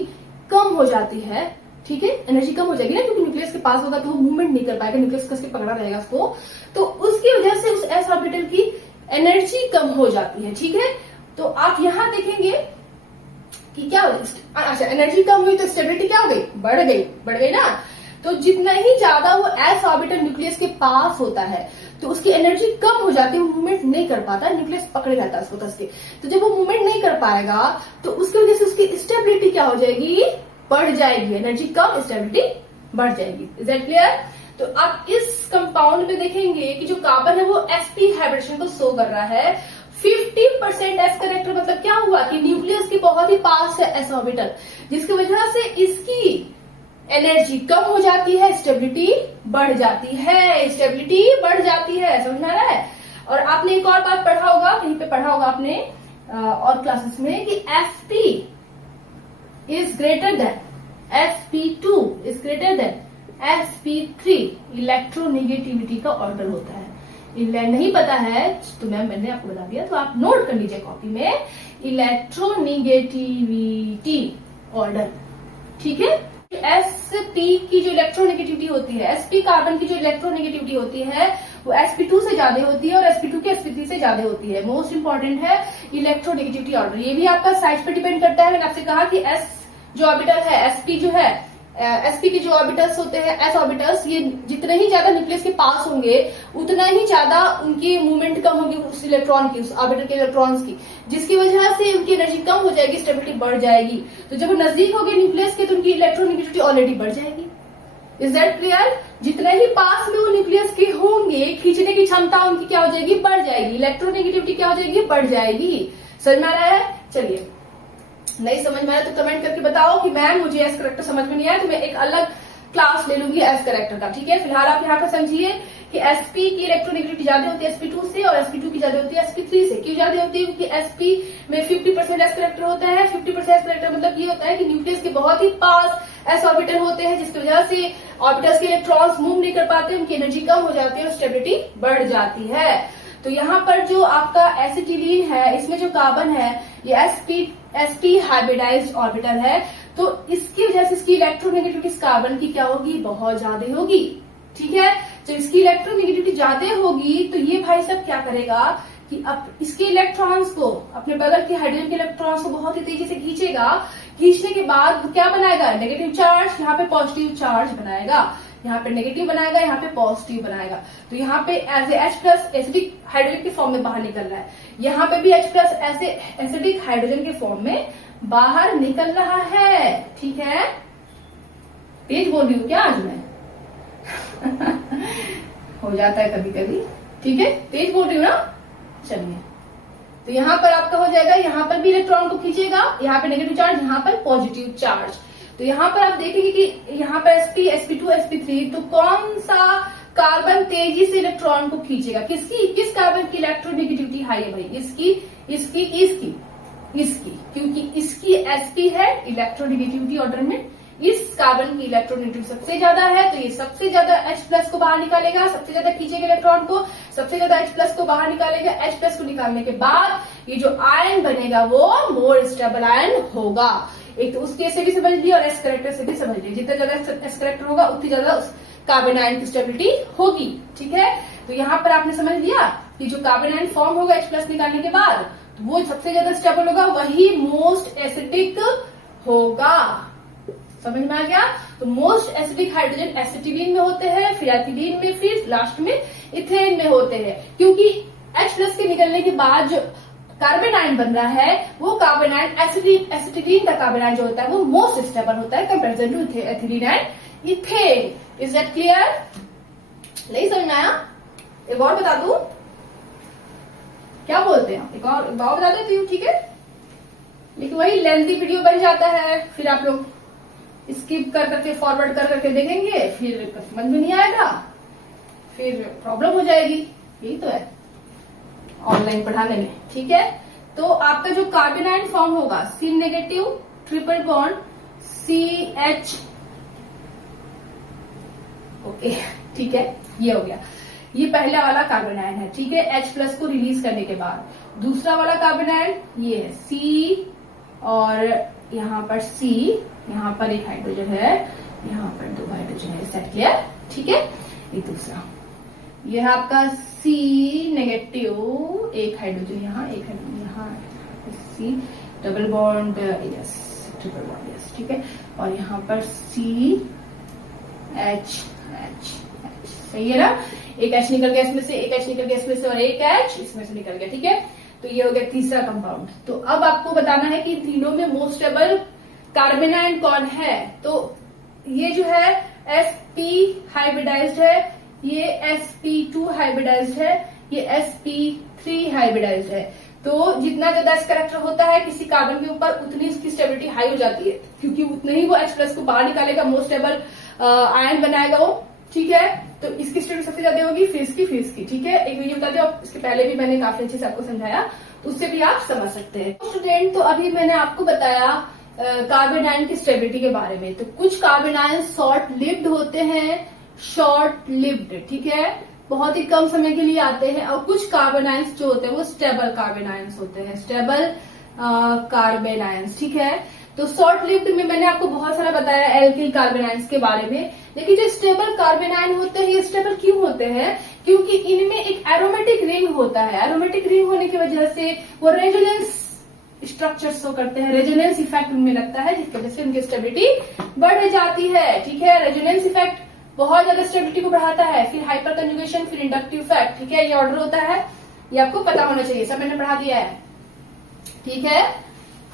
कम हो जाती है ठीक है, एनर्जी कम हो जाएगी ना, क्योंकि न्यूक्लियस के पास होगा तो वो मूवमेंट नहीं कर पाएगा, न्यूक्लियस कस के पकड़ा रहेगा उसको, तो उसकी वजह से उस एस ऑर्बिटल की एनर्जी कम हो जाती है। ठीक है, तो आप यहां देखेंगे कि क्या हो, अच्छा एनर्जी कम हुई तो स्टेबिलिटी क्या हो गई, बढ़ गई ना। तो जितना ही ज्यादा वो एस ऑर्बिटल न्यूक्लियस के पास होता है तो उसकी एनर्जी कम हो जाती है, वो मूवमेंट नहीं कर पाता, न्यूक्लियस पकड़े रहता है उसको कस के। तो जब वो मूवमेंट नहीं कर पाएगा तो उसकी वजह से उसकी स्टेबिलिटी क्या हो जाएगी, बढ़ जाएगी, एनर्जी कम स्टेबिलिटी बढ़ जाएगी। Is that clear? तो आप इस कंपाउंड में देखेंगे कि जो कार्बन है वो sp हाइब्रिडेशन को शो कर रहा है। 50% एस करेक्टर मतलब क्या हुआ कि न्यूक्लियस के बहुत ही पास है एस ऑर्बिटल, जिसकी वजह से इसकी एनर्जी कम हो जाती है, स्टेबिलिटी बढ़ जाती है, समझ में आ रहा है? और आपने एक और बात पढ़ा होगा, कहीं पे पढ़ा होगा आपने और क्लासेस में कि sp is greater than sp2 is greater than sp3 electronegativity का ऑर्डर होता है। नहीं पता है तो मैंने आपको बता दिया, तो आप नोट कर लीजिए कॉपी में, इलेक्ट्रोनेगेटिविटी ऑर्डर। ठीक है, sp की जो इलेक्ट्रोनेगेटिविटी होती है, sp कार्बन की जो इलेक्ट्रोनेगेटिविटी होती है वो sp2 से ज्यादा होती है और sp2 की sp3 से ज्यादा होती है। मोस्ट इंपॉर्टेंट है इलेक्ट्रोनेगेटिविटी ऑर्डर। ये भी आपका साइज पे डिपेंड करता है। मैंने आपसे कहा कि s जो ऑर्बिटल है, sp जो है, sp के जो ऑर्बिटल्स होते हैं, s ऑर्बिटल्स, ये जितने ही ज्यादा न्यूक्लियस के पास होंगे उतना ही ज्यादा उनकी मूवमेंट कम होगी उस इलेक्ट्रॉन की, उस ऑर्बिटल के इलेक्ट्रॉन्स की, जिसकी वजह से उनकी एनर्जी कम हो जाएगी, स्टेबिलिटी बढ़ जाएगी। तो जब वो नजदीक होगी न्यूक्लियस के तो उनकी इलेक्ट्रोनेगेटिविटी ऑलरेडी बढ़ जाएगी। Is that clear? जितने ही पास में वो न्यूक्लियस के होंगे, खींचने की क्षमता उनकी क्या हो जाएगी, बढ़ जाएगी, इलेक्ट्रोनेगेटिविटी क्या हो जाएगी, बढ़ जाएगी। समझ में आ रहा है? चलिए, नहीं समझ में आया तो कमेंट करके बताओ कि मैम मुझे एस करेक्टर समझ में नहीं आया, तो मैं एक अलग क्लास ले लूंगी एस करेक्टर का। ठीक है, फिलहाल आप यहाँ पर समझिए कि sp की इलेक्ट्रोनेगेटिविटी ज्यादा होती है sp2 से और sp2 की ज्यादा होती है sp3 से। क्यों ज्यादा होती है? क्योंकि sp में 50% एस करेक्टर होता है। 50% एस करेक्टर मतलब ये होता है कि न्यूक्लियस के बहुत ही पास एस ऑर्बिटल होते हैं, जिसकी वजह से ऑर्बिटल्स के इलेक्ट्रॉन्स मूव नहीं कर पाते, उनकी एनर्जी कम हो जाती है और स्टेबिलिटी बढ़ जाती है। तो यहाँ पर जो आपका एसिटिलीन है, इसमें जो कार्बन है ये sp हाइब्रिडाइज्ड ऑर्बिटल है, तो इसकी वजह से इसकी इलेक्ट्रोनेगेटिविटी इस कार्बन की क्या होगी, बहुत ज्यादा होगी। ठीक है, जब इसकी इलेक्ट्रोनेगेटिविटी ज्यादा होगी तो ये भाई साहब क्या करेगा कि अब इसके इलेक्ट्रॉन्स को, अपने बगल के हाइड्रोजन के इलेक्ट्रॉन्स को बहुत ही तेजी से खींचेगा। खींचने के बाद क्या बनाएगा, नेगेटिव चार्ज, यहाँ पे पॉजिटिव चार्ज बनाएगा, यहाँ पे नेगेटिव बनाएगा, यहाँ पे पॉजिटिव बनाएगा। तो यहाँ पे as a H+ acidic hydrogen के फॉर्म में बाहर निकल रहा है, यहाँ पे भी H+ ऐसे एसिडिक हाइड्रोजन के फॉर्म में बाहर निकल रहा है। ठीक है, तेज बोल रही हूँ क्या आज मैं? हो जाता है कभी कभी। ठीक है, तेज बोल रही हूँ ना। चलिए, तो यहाँ पर आपका हो जाएगा, यहाँ पर भी इलेक्ट्रॉन को खींचेगा, यहाँ पे नेगेटिव चार्ज, यहाँ पर पॉजिटिव चार्ज। तो यहाँ पर आप देखेंगे कि यहाँ पर sp, sp2, sp3, तो कौन सा कार्बन तेजी से इलेक्ट्रॉन को खींचेगा? किस कार्बन की इलेक्ट्रोनेगेटिविटी हाई है भाई? इसकी, क्योंकि इसकी sp है इलेक्ट्रोनेगेटिविटी ऑर्डर में, इस कार्बन की इलेक्ट्रोनेगेटिविटी सबसे ज्यादा है, तो ये सबसे ज्यादा H+ को बाहर निकालेगा, सबसे ज्यादा खींचेगा इलेक्ट्रॉन को, सबसे ज्यादा H+ को बाहर निकालेगा। H+ को निकालने के बाद ये जो आयन बनेगा वो मोर स्टेबल आयन होगा। एक तो उस केस से भी समझ लिया और एस करेक्टर से भी समझ लिया, जितना ज्यादा एस करेक्टर होगा उतनी ज्यादा उस कार्बन आयन की स्टेबिलिटी होगी। ठीक है, तो यहाँ पर आपने समझ लिया कि जो कार्बन आयन फॉर्म होगा H+ निकालने के बाद, तो वो सबसे ज्यादा स्टेबल होगा, वही मोस्ट एसिडिक होगा। समझ में आ गया? तो मोस्ट एसिडिक हाइड्रोजन एसिटिलीन में होते हैं, फिर एथिलीन में, फिर लास्ट में इथेन में होते हैं। क्योंकि H+ के निकलने के बाद जो कार्बन आयन बन रहा है वो कार्बन आयन एसिटिलीन का कार्बन आयन जो होता है वो मोस्ट स्टेबल होता है comparison to ethylene and ethane. Is that clear? नहीं समझ में आया? एक और बता दूं, क्या बोलते हैं, एक और बता देती हूँ। ठीक है, लेकिन वही लेंथी वीडियो बन जाता है, फिर आप लोग स्किप कर करके फॉरवर्ड कर करके देखेंगे, फिर समझ में नहीं आएगा, फिर प्रॉब्लम हो जाएगी। यही तो है ऑनलाइन पढ़ाने में। ठीक है, तो आपका जो कार्बन आयन फॉर्म होगा C- triple bond CH। Okay, ठीक है, ये हो गया, ये पहला वाला कार्बन आयन है। ठीक है, H+ को रिलीज करने के बाद दूसरा वाला कार्बन आयन ये है C, और यहाँ पर C, यहाँ पर एक हाइड्रोजन है, यहाँ पर 2 हाइड्रोजन है, सेट क्लियर, ठीक है। ये दूसरा, ये है आपका C नेगेटिव, एक हाइड्रोजन यहाँ, एक हाइड्रोजन यहाँ, C double bond, yes triple bond, yes ठीक है। और यहाँ पर CH, सही है ना, एक H निकल गया इसमें से, एक H निकल गया इसमें से, और एक H इसमें से निकल गया, ठीक है। तो ये हो गया तीसरा कंपाउंड। तो अब आपको बताना है कि तीनों में मोस्ट स्टेबल कार्बन आयन कौन है। तो ये जो है sp हाइब्रिडाइज्ड है, ये sp2 हाइब्रिडाइज्ड है, ये sp3 हाइब्रिडाइज्ड है। तो जितना ज्यादा इस कैरेक्टर होता है किसी कार्बन के ऊपर, उतनी इसकी स्टेबिलिटी हाई हो जाती है, क्योंकि उतने ही वो H+ को बाहर निकालेगा, मोस्ट स्टेबल आयन बनाएगा वो, ठीक है। तो इसकी स्टेबिलिटी सबसे ज्यादा होगी, फिर इसकी, ठीक है। एक वीडियो बता दिया, इसके पहले भी मैंने काफी अच्छे से आपको समझाया, तो उससे भी आप समझ सकते हैं। स्टूडेंट, तो अभी मैंने आपको बताया कार्बन आयन की स्टेबिलिटी के बारे में। तो कुछ कार्बन आयन शॉर्ट लिव्ड होते हैं, शॉर्ट लिव्ड, ठीक है, बहुत ही कम समय के लिए आते हैं। और कुछ कार्बन आयन्स जो होते हैं वो स्टेबल कार्बन आयन्स होते हैं, स्टेबल कार्बन आयन्स, ठीक है। तो शॉर्ट लिव्ड में मैंने आपको बहुत सारा बताया एल्किल कार्बन आयन्स के बारे में। लेकिन जो स्टेबल कार्बन आयन होते हैं, ये स्टेबल क्यों होते हैं? क्योंकि इनमें एक एरोमेटिक रिंग होता है। एरोमेटिक रिंग होने की वजह से वो रेजोनेंस स्ट्रक्चर शो करते हैं, रेजोनेंस इफेक्ट उनमें लगता है, जिसकी वजह से उनकी स्टेबिलिटी बढ़ जाती है, ठीक है। रेजोनेंस इफेक्ट बहुत ज्यादा स्टेबिलिटी को बढ़ाता है, फिर हाइपर कंजुगेशन, फिर इंडक्टिव इफेक्ट, ठीक है। ये ऑर्डर होता है, ये आपको पता होना चाहिए, सब मैंने पढ़ा दिया है, ठीक है।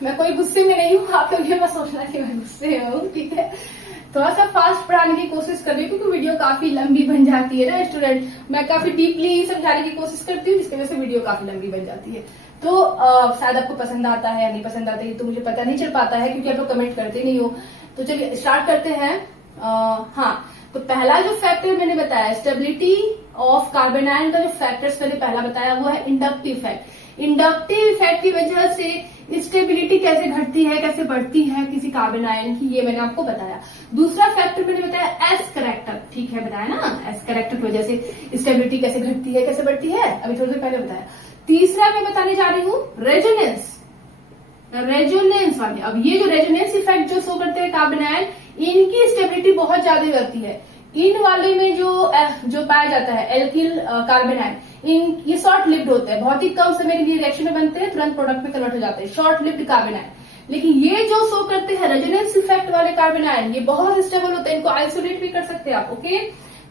मैं कोई गुस्से में नहीं हूँ, आप लोग ये मत सोचना कि मैं गुस्से में हूँ, ठीक है। थोड़ा सा फास्ट पढ़ाने की कोशिश कर रही हूँ, क्योंकि वीडियो काफी लंबी बन जाती है ना स्टूडेंट। मैं काफी डीपली समझाने की कोशिश करती हूँ, जिसकी वजह से वीडियो काफी लंबी बन जाती है। तो शायद आपको पसंद आता है या नहीं पसंद आता है तो मुझे पता नहीं चल पाता है, क्योंकि आप लोग कमेंट करते नहीं हो। तो चलिए स्टार्ट करते हैं। हाँ, तो पहला जो फैक्टर मैंने बताया स्टेबिलिटी ऑफ कार्बन आयन का, जो फैक्टर्स मैंने पहला बताया वो है इंडक्टिव इफेक्ट। इंडक्टिव इफेक्ट की वजह से स्टेबिलिटी कैसे घटती है, कैसे बढ़ती है किसी कार्बन आयन की, ये मैंने आपको बताया। दूसरा फैक्टर मैंने बताया एस कैरेक्टर, ठीक है, बताया ना, एस कैरेक्टर की वजह से स्टेबिलिटी कैसे घटती है, कैसे बढ़ती है, अभी थोड़ी देर पहले बताया। तीसरा मैं बताने जा रही हूँ रेजोनेंस, रेजोनेंस वाले। अब ये जो रेजोनेंस इफेक्ट जो शो करते हैं कार्बन आयन, इनकी स्टेबिलिटी बहुत ज्यादा रहती है। इन वाले में जो पाया जाता है एल्किल कार्बन आयन, ये शॉर्ट लिव्ड होते हैं, बहुत ही कम समय के लिए रिएक्शन में बनते हैं, तुरंत प्रोडक्ट में कन्वर्ट हो जाते हैं, शॉर्ट लिव्ड कार्बन आयन। लेकिन ये जो शो करते हैं रेजोनेंस इफेक्ट वाले कार्बन आयन, ये बहुत स्टेबल होते हैं, इनको आइसोलेट भी कर सकते हैं आप, ओके।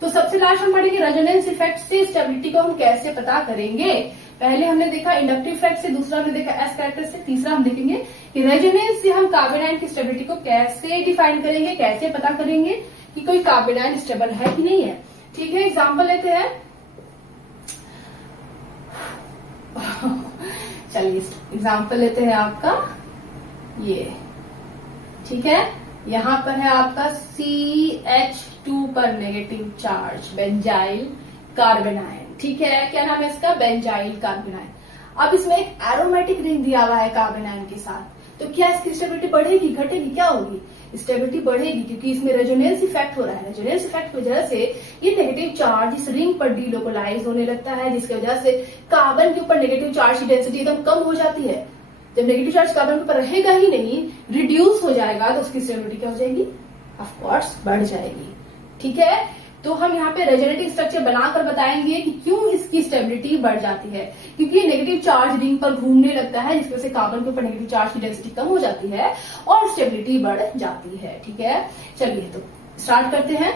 तो सबसे लास्ट हम पढ़ेंगे रेजोनेंस इफेक्ट से स्टेबिलिटी को हम कैसे पता करेंगे। पहले हमने देखा इंडक्टिव इफेक्ट से, दूसरा हमने देखा एस कैरेक्टर से, तीसरा हम देखेंगे कि रेजोनेंस से हम कार्बन आयन की स्टेबिलिटी को कैसे डिफाइन करेंगे, कैसे पता करेंगे कि कोई कार्बन आयन स्टेबल है कि नहीं है, ठीक है। एग्जाम्पल लेते हैं, चलिए एग्जाम्पल लेते हैं आपका ये, ठीक है। यहां पर है आपका CH2 पर negative charge benzyl carbon ion, ठीक है। क्या नाम है इसका? Benzyl carbon ion. अब इसमें एक एरोमेटिक रिंग दिया हुआ है कार्बन आयन के साथ, तो क्या इसकी स्टेबिलिटी बढ़ेगी, घटेगी, क्या होगी? स्टेबिलिटी बढ़ेगी, क्योंकि इसमें रेजोनेंस इफेक्ट हो रहा है। रेजोनेंस इफेक्ट की वजह से ये नेगेटिव चार्ज इस रिंग पर डीलोकलाइज होने लगता है, जिसकी वजह से कार्बन के ऊपर नेगेटिव चार्ज की डेंसिटी एकदम कम हो जाती है। जब नेगेटिव चार्ज कार्बन के ऊपर रहेगा ही नहीं, रिड्यूस हो जाएगा, तो उसकी स्टेबिलिटी क्या हो जाएगी? ऑफ कोर्स बढ़ जाएगी, ठीक है। तो हम यहाँ पे रेजोनेटिव स्ट्रक्चर बनाकर बताएंगे कि क्यों इसकी स्टेबिलिटी बढ़ जाती है, क्योंकि नेगेटिव चार्ज रिंग पर घूमने लगता है, जिसकी वजह से कार्बन के ऊपर नेगेटिव चार्ज की डेंसिटी कम हो जाती है और स्टेबिलिटी बढ़ जाती है, ठीक है। चलिए तो स्टार्ट करते हैं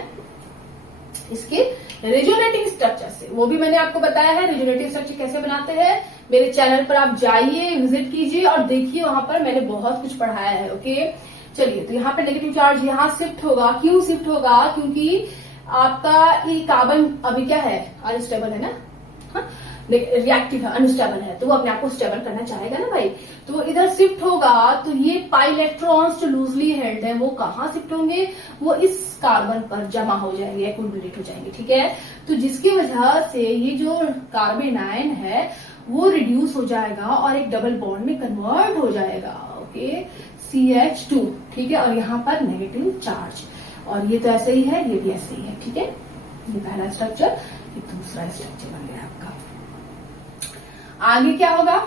इसके रेजोनेटिव स्ट्रक्चर से। वो भी मैंने आपको बताया है रेजोनेटिव स्ट्रक्चर कैसे बनाते हैं। मेरे चैनल पर आप जाइए, विजिट कीजिए और देखिए, वहां पर मैंने बहुत कुछ पढ़ाया है, ओके। चलिए, तो यहाँ पर नेगेटिव चार्ज यहाँ शिफ्ट होगा। क्यों शिफ्ट होगा? क्योंकि आपका ये कार्बन अभी क्या है? अनस्टेबल है ना, हाँ? रिएक्टिव है, अनस्टेबल है, तो वो अपने आप को स्टेबल करना चाहेगा ना भाई। तो वो इधर शिफ्ट होगा, तो ये पाई इलेक्ट्रॉन्स जो लूजली हेल्ड है वो कहाँ शिफ्ट होंगे? वो इस कार्बन पर जमा हो जाएंगे, एक्युमुलेट हो जाएंगे, ठीक है। तो जिसकी वजह से ये जो कार्बन आयन है वो रिड्यूस हो जाएगा और एक डबल बॉन्ड में कन्वर्ट हो जाएगा, ओके, CH2, ठीक है। और यहाँ पर नेगेटिव चार्ज, और ये तो ऐसे ही है, ये भी ऐसे ही है, ठीक है। ये पहला स्ट्रक्चर, ये दूसरा स्ट्रक्चर बन गया आपका। आगे क्या होगा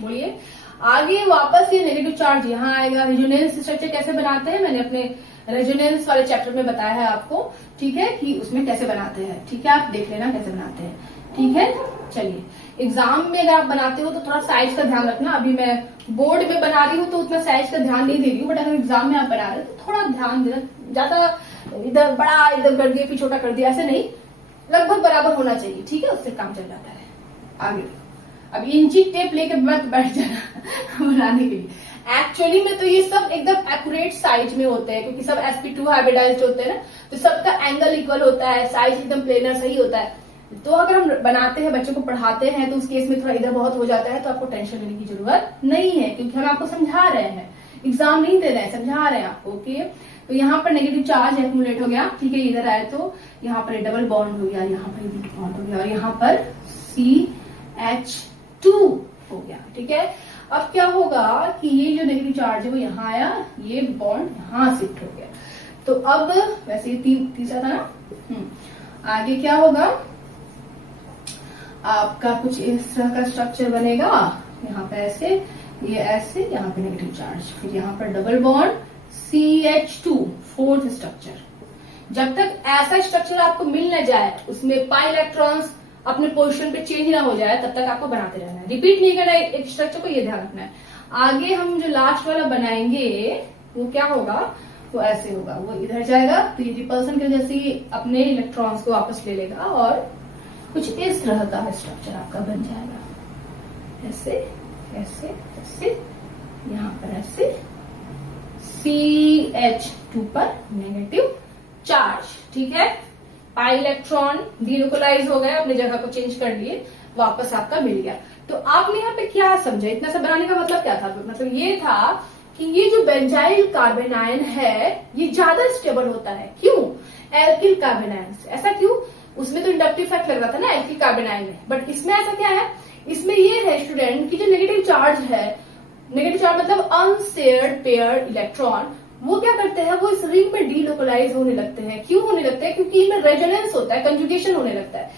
बोलिए? आगे वापस ये नेगेटिव चार्ज यहाँ आएगा। रेजोनेंस स्ट्रक्चर कैसे बनाते हैं मैंने अपने रेजोनेंस वाले चैप्टर में बताया है आपको, ठीक है, कि उसमें कैसे बनाते हैं, ठीक है, आप देख लेना कैसे बनाते हैं, ठीक है। चलिए, एग्जाम में अगर आप बनाते हो तो थोड़ा साइज का ध्यान रखना। अभी मैं बोर्ड में बना रही हूँ तो उतना साइज का ध्यान नहीं दे रही हूँ, बट अगर एग्जाम में आप बना रहे हो तो थोड़ा ध्यान देना। ज्यादा इधर बड़ा इधर कर दिया फिर छोटा कर दिया ऐसे नहीं, लगभग बराबर होना चाहिए, ठीक है, उससे काम चल जाता है। आगे अब इंची टेप लेके मत बैठ जाना बनाने के लिए। एक्चुअली में तो ये सब एकदम एक्यूरेट साइज में होते हैं, क्योंकि सब sp2 हाइब्रिडाइज्ड होते हैं ना, तो सबका एंगल इक्वल होता है, साइज एकदम प्लेनर सही होता है। तो अगर हम बनाते हैं, बच्चों को पढ़ाते हैं, तो उस केस में थोड़ा इधर बहुत हो जाता है, तो आपको टेंशन लेने की जरूरत नहीं है, क्योंकि हम आपको समझा रहे हैं, एग्जाम नहीं दे रहे हैं, समझा रहे हैं आपको। ओके, तो यहाँ पर नेगेटिव चार्ज एक्यूमुलेट हो गया, ठीक है, इधर आए तो यहाँ पर डबल बॉन्ड हो गया, यहाँ पर बॉन्ड हो गया, और यहाँ पर CH2 हो गया, ठीक है। अब क्या होगा कि ये जो नेगेटिव चार्ज है वो यहाँ आया, ये बॉन्ड यहाँ शिफ्ट हो गया। तो अब वैसे तीसरा था ना, आगे क्या होगा, आपका कुछ इस तरह का स्ट्रक्चर बनेगा, यहाँ पे ऐसे, ये ऐसे, यहाँ पे नेगेटिव चार्ज, फिर यहाँ पर double bond CH2, fourth structure. जब तक ऐसा स्ट्रक्चर आपको मिल न जाए, उसमें पाई इलेक्ट्रॉन्स अपने पोजीशन पे चेंज ना हो जाए, तब तक आपको बनाते रहना है, रिपीट नहीं करना है एक स्ट्रक्चर को, ये ध्यान रखना है। आगे हम जो लास्ट वाला बनाएंगे वो क्या होगा, वो ऐसे होगा, वो इधर जाएगा, तो ये रिपल्सन की वजह से अपने इलेक्ट्रॉन्स को वापस ले लेगा और कुछ इस तरह का स्ट्रक्चर आपका बन जाएगा, ऐसे ऐसे ऐसे, यहाँ पर ऐसे CH2 पर नेगेटिव चार्ज, ठीक है। पाई इलेक्ट्रॉन डीलोकलाइज हो गए, अपने जगह को चेंज कर लिए, वापस आपका मिल गया। तो आपने यहाँ पे क्या समझा, इतना सा बनाने का मतलब क्या था, मतलब ये था कि ये जो बेंजाइल कार्बन आयन है ये ज्यादा स्टेबल होता है। क्यों? एल्किल कार्बन आयन से। ऐसा क्यों? उसमें तो इंडक्टिव इफेक्ट लग रहा था ना एल्किल कार्बन आयन में, बट इसमें ऐसा क्या है, इसमें ये है स्टूडेंट की जो नेगेटिव चार्ज है, नेगेटिव चार्ज मतलब अनशेयर्ड पेयर इलेक्ट्रॉन, वो क्या करते हैं, वो इस रिंग में डीलोकलाइज होने लगते हैं। क्यों होने लगते हैं? क्योंकि इनमें रेजोनेंस होता है, कंजुगेशन होने लगता है।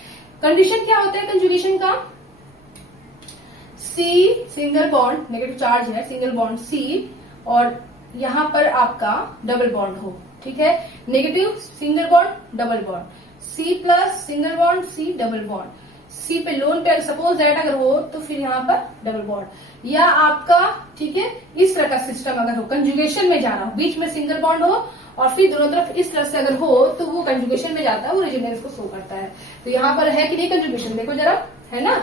कंडीशन क्या होता है कंजुगेशन का, C single bond, negative charge है, सिंगल बॉन्ड C, और यहां पर आपका डबल बॉन्ड हो, ठीक है, negative single bond double bond, C plus single bond C double bond, C पे लोन पेयर सपोज दैट अगर हो तो फिर यहाँ पर डबल बॉन्ड, या आपका, ठीक है, इस तरह का सिस्टम अगर हो, कंजुगेशन में जाना हो, बीच में सिंगल बॉन्ड हो और फिर दोनों तरफ इस तरह से अगर हो तो वो कंजुगेशन में जाता है, वो रेजोनेंस को शो करता है। तो यहाँ पर है कि नहीं कंजुगेशन, देखो जरा, है ना,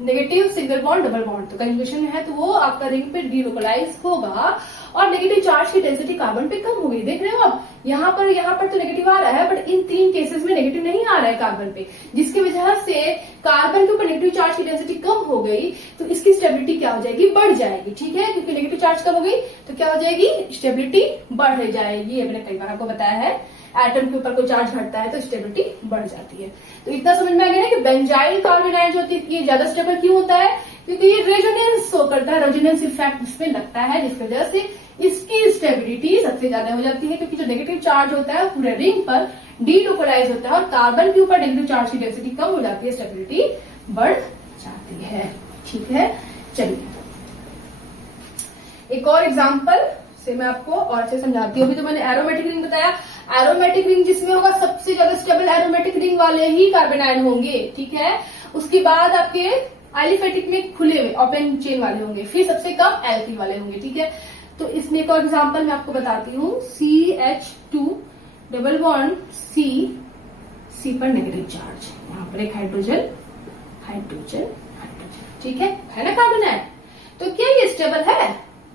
negative single bond double bond, तो कंजुगेशन में है तो वो आपका रिंग पे डीलोकलाइज होगा और नेगेटिव चार्ज की डेंसिटी कार्बन पे कम हो गई। देख रहे हो आप, यहाँ पर तो नेगेटिव आ रहा है, बट इन तीन केसेस में नेगेटिव नहीं आ रहा है कार्बन पे, जिसकी वजह से कार्बन के ऊपर नेगेटिव चार्ज की डेंसिटी कम हो गई, तो इसकी स्टेबिलिटी क्या हो जाएगी, बढ़ जाएगी, ठीक है, क्योंकि नेगेटिव चार्ज कम हो गई तो क्या हो जाएगी, स्टेबिलिटी बढ़ जाएगी। ये मैंने कई बार आपको बताया है, एटम के ऊपर कोई चार्ज घटता है तो स्टेबिलिटी बढ़ जाती है। तो इतना समझ में आ गया ना कि बेंजाइल कार्बन आयन जो होती है ये ज्यादा स्टेबल क्यों होता है, क्योंकि ये रेजोनेंस शो करता है, रेजोनेंस इफेक्ट इसमें लगता है, जिसकी वजह से इसकी स्टेबिलिटी सबसे ज्यादा हो जाती है, क्योंकि जो नेगेटिव चार्ज होता है पूरे रिंग पर डीलोकलाइज होता है और कार्बन के ऊपर नेगेटिव चार्ज की डेंसिटी कम हो जाती है, स्टेबिलिटी बढ़ जाती है, ठीक है। चलिए एक और एग्जांपल से मैं आपको और से समझाती हूँ। अभी तो मैंने एरोमेटिक रिंग बताया, एरोमेटिक रिंग जिसमें होगा सबसे ज्यादा स्टेबल एरोमेटिक रिंग वाले ही कार्बन आयन होंगे, ठीक है। उसके बाद आपके एलिफेटिक में खुले हुए ओपन चेन वाले होंगे, फिर सबसे कम एल्किल वाले होंगे, ठीक है। तो इसमें एक और एग्जांपल मैं आपको बताती हूँ, CH2 डबल बॉन्ड C पर नेगेटिव चार्ज, यहाँ पर एक हाइड्रोजन हाइड्रोजन हाइड्रोजन, ठीक है ना कार्बन आयन। तो क्या ये स्टेबल है?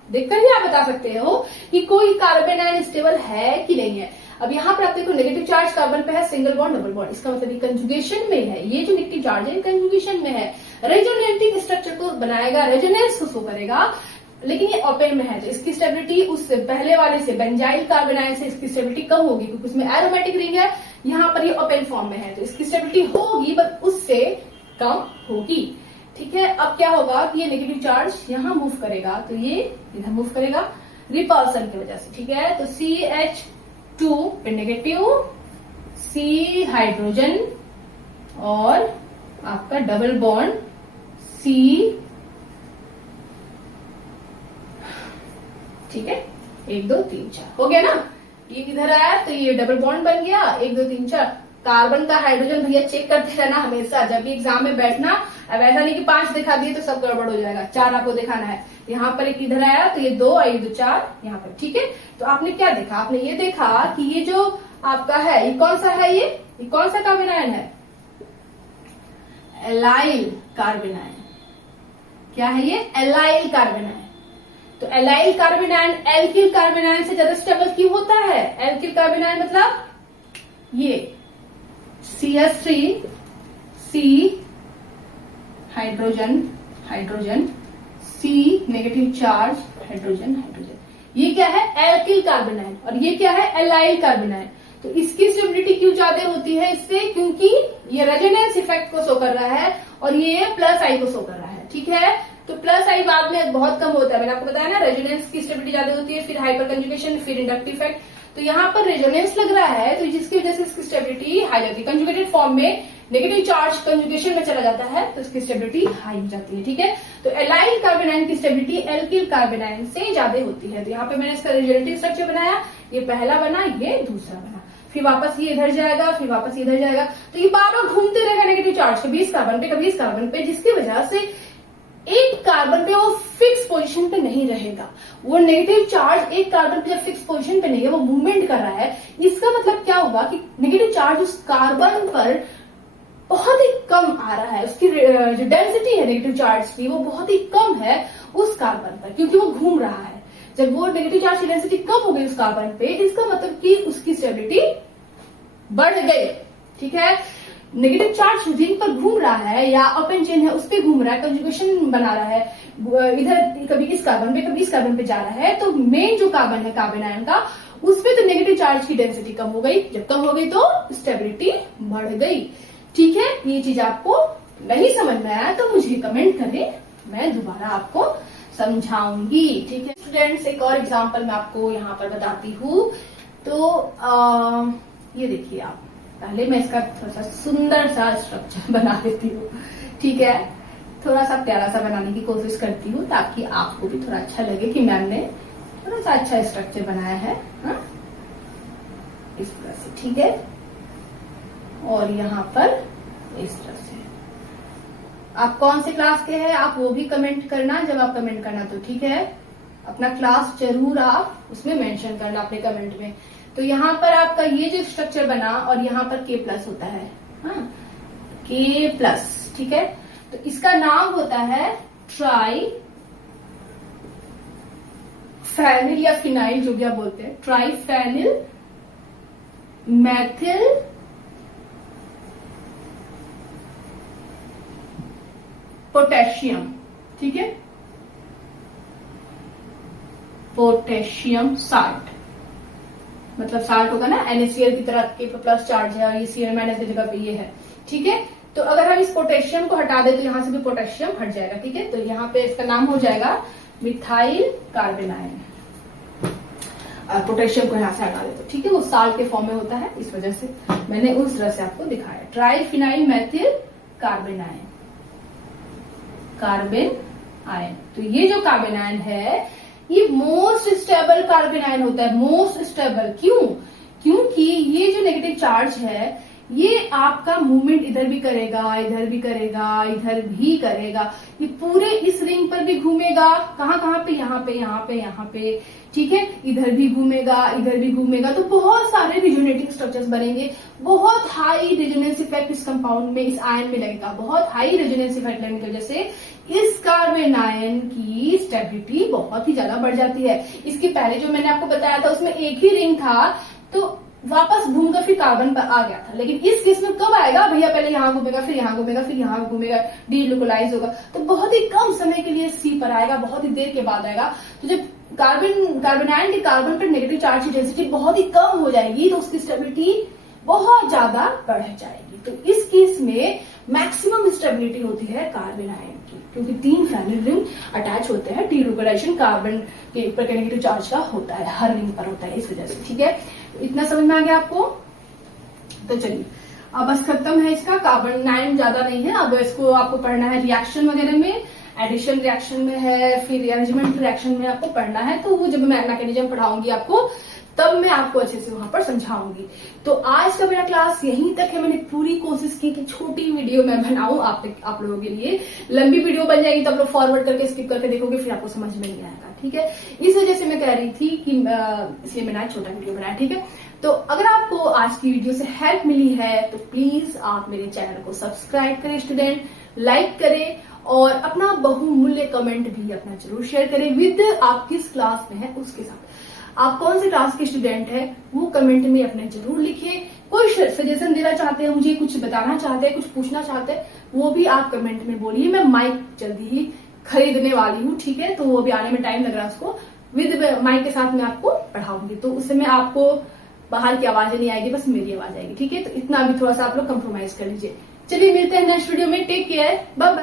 देखकर ही आप बता सकते हो कि कोई कार्बन आयन स्टेबल है कि नहीं है। अब यहाँ पर आप देखो नेगेटिव चार्ज कार्बन पे है, सिंगल बॉन्ड डबल बॉन्ड, इसका मतलब ये कंजुगेशन में है, ये जो नेगेटिव चार्ज है कंजुगेशन में है, रेजोनेटिंग स्ट्रक्चर को बनाएगा, रेजोनेंस को शो करेगा, लेकिन ये ओपन में है, तो इसकी स्टेबिलिटी उससे पहले वाले से बेंजाइल कार्बन आयन से इसकी स्टेबिलिटी कम होगी, क्योंकि उसमें एरोमेटिक रिंग है, यहाँ पर ये ओपन फॉर्म में है, तो इसकी स्टेबिलिटी होगी बट उससे कम होगी, ठीक है। अब क्या होगा कि ये नेगेटिव चार्ज यहाँ मूव करेगा, तो ये इधर मूव करेगा रिपल्सन की वजह से, ठीक है। तो CH2 पे नेगेटिव, C हाइड्रोजन और आपका डबल बॉन्ड C ठीक है, 1 2 3 4 हो गया ना। ये इधर आया तो ये डबल बॉन्ड बन गया, 1 2 3 4। कार्बन का हाइड्रोजन भैया चेक करते रहना हमेशा, जब भी एग्जाम में बैठना। अब ऐसा नहीं कि 5 दिखा दिए तो सब गड़बड़ हो जाएगा, 4 आपको दिखाना है। यहाँ पर एक इधर आया तो ये 2 और 1 2 4 यहाँ पर, ठीक है। तो आपने क्या देखा, आपने ये देखा कि ये जो आपका है ये कौन सा है, ये कौन सा कार्बन आयन है, एलाइल कार्बन आयन। क्या है ये, एलाइल कार्बन आयन। तो allyl carbon ion alkyl carbon ion से ज्यादा स्टेबल क्यों होता है? एल्किल कार्बन आयन मतलब ये CH3 C hydrogen hydrogen C negative charge hydrogen hydrogen, ये क्या है, एल्किल कार्बन आयन। और ये क्या है, एलाइल कार्बन आयन। तो इसकी स्टेबिलिटी क्यों ज्यादा होती है इससे, क्योंकि ये रेजोनेंस इफेक्ट को शो कर रहा है और ये प्लस आई को शो कर रहा है, ठीक है। तो प्लस आई बाद में बहुत कम होता है, मैंने आपको बताया ना, रेजोनेंस की स्टेबिलिटी ज्यादा होती है, फिर हाइपर कंजुगेशन, फिर इंडक्टिव इफेक्ट। तो यहाँ पर रेजोनेंस लग रहा है तो जिसकी वजह से इसकी स्टेबिलिटी हाई जाती है। कंजुगेटेड फॉर्म में नेगेटिव चार्ज कंजुगेशन में चला जाता है तो इसकी स्टेबिलिटी हाई हो जाती है, ठीक है। तो एलाइल कार्बन आयन की स्टेबिलिटी एल्किल कार्बन आयन से ज्यादा होती है। तो यहाँ पे मैंने इसका रिजल्टिव स्ट्रक्चर बनाया, ये पहला बना, ये दूसरा बना, फिर वापस ये इधर जाएगा, फिर वापस इधर जाएगा। तो ये बार बार घूमते रहेगा नेगेटिव चार्ज कभी इस कार्बन पे कभी इस कार्बन पे, जिसकी वजह से एक कार्बन पे वो फिक्स पोजीशन पे नहीं रहेगा। वो नेगेटिव चार्ज एक कार्बन पे जब फिक्स पोजीशन पे नहीं है, वो मूवमेंट कर रहा है, इसका मतलब क्या होगा कि नेगेटिव चार्ज उस कार्बन पर बहुत ही कम आ रहा है, उसकी जो डेंसिटी है नेगेटिव चार्ज की वो बहुत ही कम है उस कार्बन पर, क्योंकि वो घूम रहा है। जब वो नेगेटिव चार्ज की डेंसिटी कम हो गई उस कार्बन पे, इसका मतलब कि उसकी स्टेबिलिटी बढ़ गई, ठीक है। नेगेटिव चार्ज रिंग पर घूम रहा है या ओपन चेन है उस पर घूम रहा है, कंजुगेशन बना रहा है, इधर कभी इस कार्बन पे कभी इस कार्बन पे जा रहा है, तो मेन जो कार्बन है कार्बन आयन का, उस पे तो नेगेटिव चार्ज की डेंसिटी कम हो गई, जब कम हो गई तो स्टेबिलिटी बढ़ गई, ठीक है। ये चीज आपको नहीं समझ में आया तो मुझे कमेंट करें, मैं दोबारा आपको समझाऊंगी, ठीक है। स्टूडेंट्स, एक और एग्जाम्पल मैं आपको यहाँ पर बताती हूँ। तो ये देखिए आप, पहले मैं इसका थोड़ा सा सुंदर सा स्ट्रक्चर बना देती हूँ, ठीक है। थोड़ा सा प्यारा सा बनाने की कोशिश करती हूँ ताकि आपको भी थोड़ा अच्छा लगे कि मैम ने थोड़ा सा अच्छा स्ट्रक्चर बनाया है, हा? इस तरह से, ठीक है। और यहाँ पर इस तरह से। आप कौन से क्लास के हैं आप वो भी कमेंट करना, जब आप कमेंट करना तो ठीक है, अपना क्लास जरूर आप उसमें मेंशन करना अपने कमेंट में। तो यहाँ पर आपका ये जो स्ट्रक्चर बना और यहाँ पर K+ होता है, हाँ, K+, ठीक है। तो इसका नाम होता है ट्राई फेनिल या फिनाइल, जो भी आप बोलते हैं, ट्राई फेनिल मैथिल पोटेशियम, ठीक है, पोटेशियम साल्ट, मतलब साल्ट होगा ना, NaCl की तरह K+ चार्ज है और ये Cl- की जगह पे ये है, ठीक है। तो अगर हम इस पोटेशियम को हटा दें तो यहाँ से भी पोटेशियम हट जाएगा, ठीक है। तो यहाँ पे इसका नाम हो जाएगा मिथाइल कार्बन आयन। पोटेशियम को यहाँ से हटा देते, ठीक है, वो साल्ट के फॉर्म में होता है, इस वजह से मैंने उस तरह से आपको दिखाया। Triphenyl methyl carbon ion, carbon ion. तो ये जो कार्बन आयन है ये मोस्ट स्टेबल कार्बन आयन होता है, मोस्ट स्टेबल। क्यों? क्योंकि ये जो नेगेटिव चार्ज है ये आपका मूवमेंट इधर भी करेगा, इधर भी करेगा, इधर भी करेगा, ये पूरे इस रिंग पर भी घूमेगा, कहाँ कहाँ पे, यहाँ पे, यहाँ पे, यहाँ पे, ठीक है, इधर भी घूमेगा, इधर भी घूमेगा। तो बहुत सारे रिजोनेटिंग स्ट्रक्चर्स बनेंगे, बहुत हाई रेजोनेंस इफेक्ट इस कंपाउंड में, इस आयन में लगेगा, बहुत हाई रेजोनेंस इफेक्ट लगने की वजह से इस कार्बन आयन की स्टेबिलिटी बहुत ही ज्यादा बढ़ जाती है। इसके पहले जो मैंने आपको बताया था उसमें एक ही रिंग था तो वापस घूमकर फिर कार्बन पर आ गया था, लेकिन इस केस में कब आएगा भैया, पहले यहाँ घूमेगा, फिर यहाँ घूमेगा, फिर यहाँ घूमेगा, डीलोकलाइज होगा, तो बहुत ही कम समय के लिए C पर आएगा, बहुत ही देर के बाद आएगा। तो जब कार्बन आयन के कार्बन पर नेगेटिव चार्ज की डेंसिटी बहुत ही कम हो जाएगी तो उसकी स्टेबिलिटी बहुत ज्यादा बढ़ जाएगी। तो इस केस में मैक्सिमम स्टेबिलिटी होती है कार्बन आयन की, क्योंकि 3 फेनिल रिंग अटैच होते हैं, डीलोकलाइजेशन कार्बन के ऊपर नेगेटिव चार्ज का होता है, हर रिंग पर होता है, इस वजह से, ठीक है। इतना समझ में आ गया आपको? तो चलिए अब बस खत्म है इसका, कार्बन आयन ज्यादा नहीं है, अब इसको आपको पढ़ना है रिएक्शन वगैरह में, एडिशन रिएक्शन में है, फिर अरेंजमेंट रिएक्शन में आपको पढ़ना है। तो वो जब मैं मैकेनिज्म पढ़ाऊंगी आपको, तब मैं आपको अच्छे से वहां पर समझाऊंगी। तो आज का मेरा क्लास यहीं तक है। मैंने पूरी कोशिश की कि छोटी वीडियो मैं बनाऊं आप लोगों के लिए। लंबी वीडियो बन जाएगी तो आप लोग फॉरवर्ड करके स्किप करके देखोगे, फिर आपको समझ में नहीं आएगा। ठीक है, इस वजह से मैं कह रही थी कि इसलिए मैंने आज छोटा वीडियो बनाया। ठीक है, तो अगर आपको आज की वीडियो से हेल्प मिली है तो प्लीज आप मेरे चैनल को सब्सक्राइब करें स्टूडेंट, लाइक करें और अपना बहुमूल्य कमेंट भी अपना जरूर शेयर करें विद आप किस क्लास में है उसके साथ। आप कौन से क्लास के स्टूडेंट है वो कमेंट में अपने जरूर लिखिए। कोई सजेशन देना चाहते हैं, मुझे कुछ बताना चाहते हैं, कुछ पूछना चाहते हैं, वो भी आप कमेंट में बोलिए। मैं माइक जल्दी ही खरीदने वाली हूँ। ठीक है, तो वो भी आने में टाइम लग रहा है, उसको विद माइक के साथ मैं आपको पढ़ाऊंगी। तो उस समय आपको बाहर की आवाजें नहीं आएगी, बस मेरी आवाज आएगी। ठीक है, तो इतना भी थोड़ा सा आप लोग कंप्रोमाइज कर लीजिए। चलिए मिलते हैं नेक्स्ट वीडियो में। Take care, bye bye.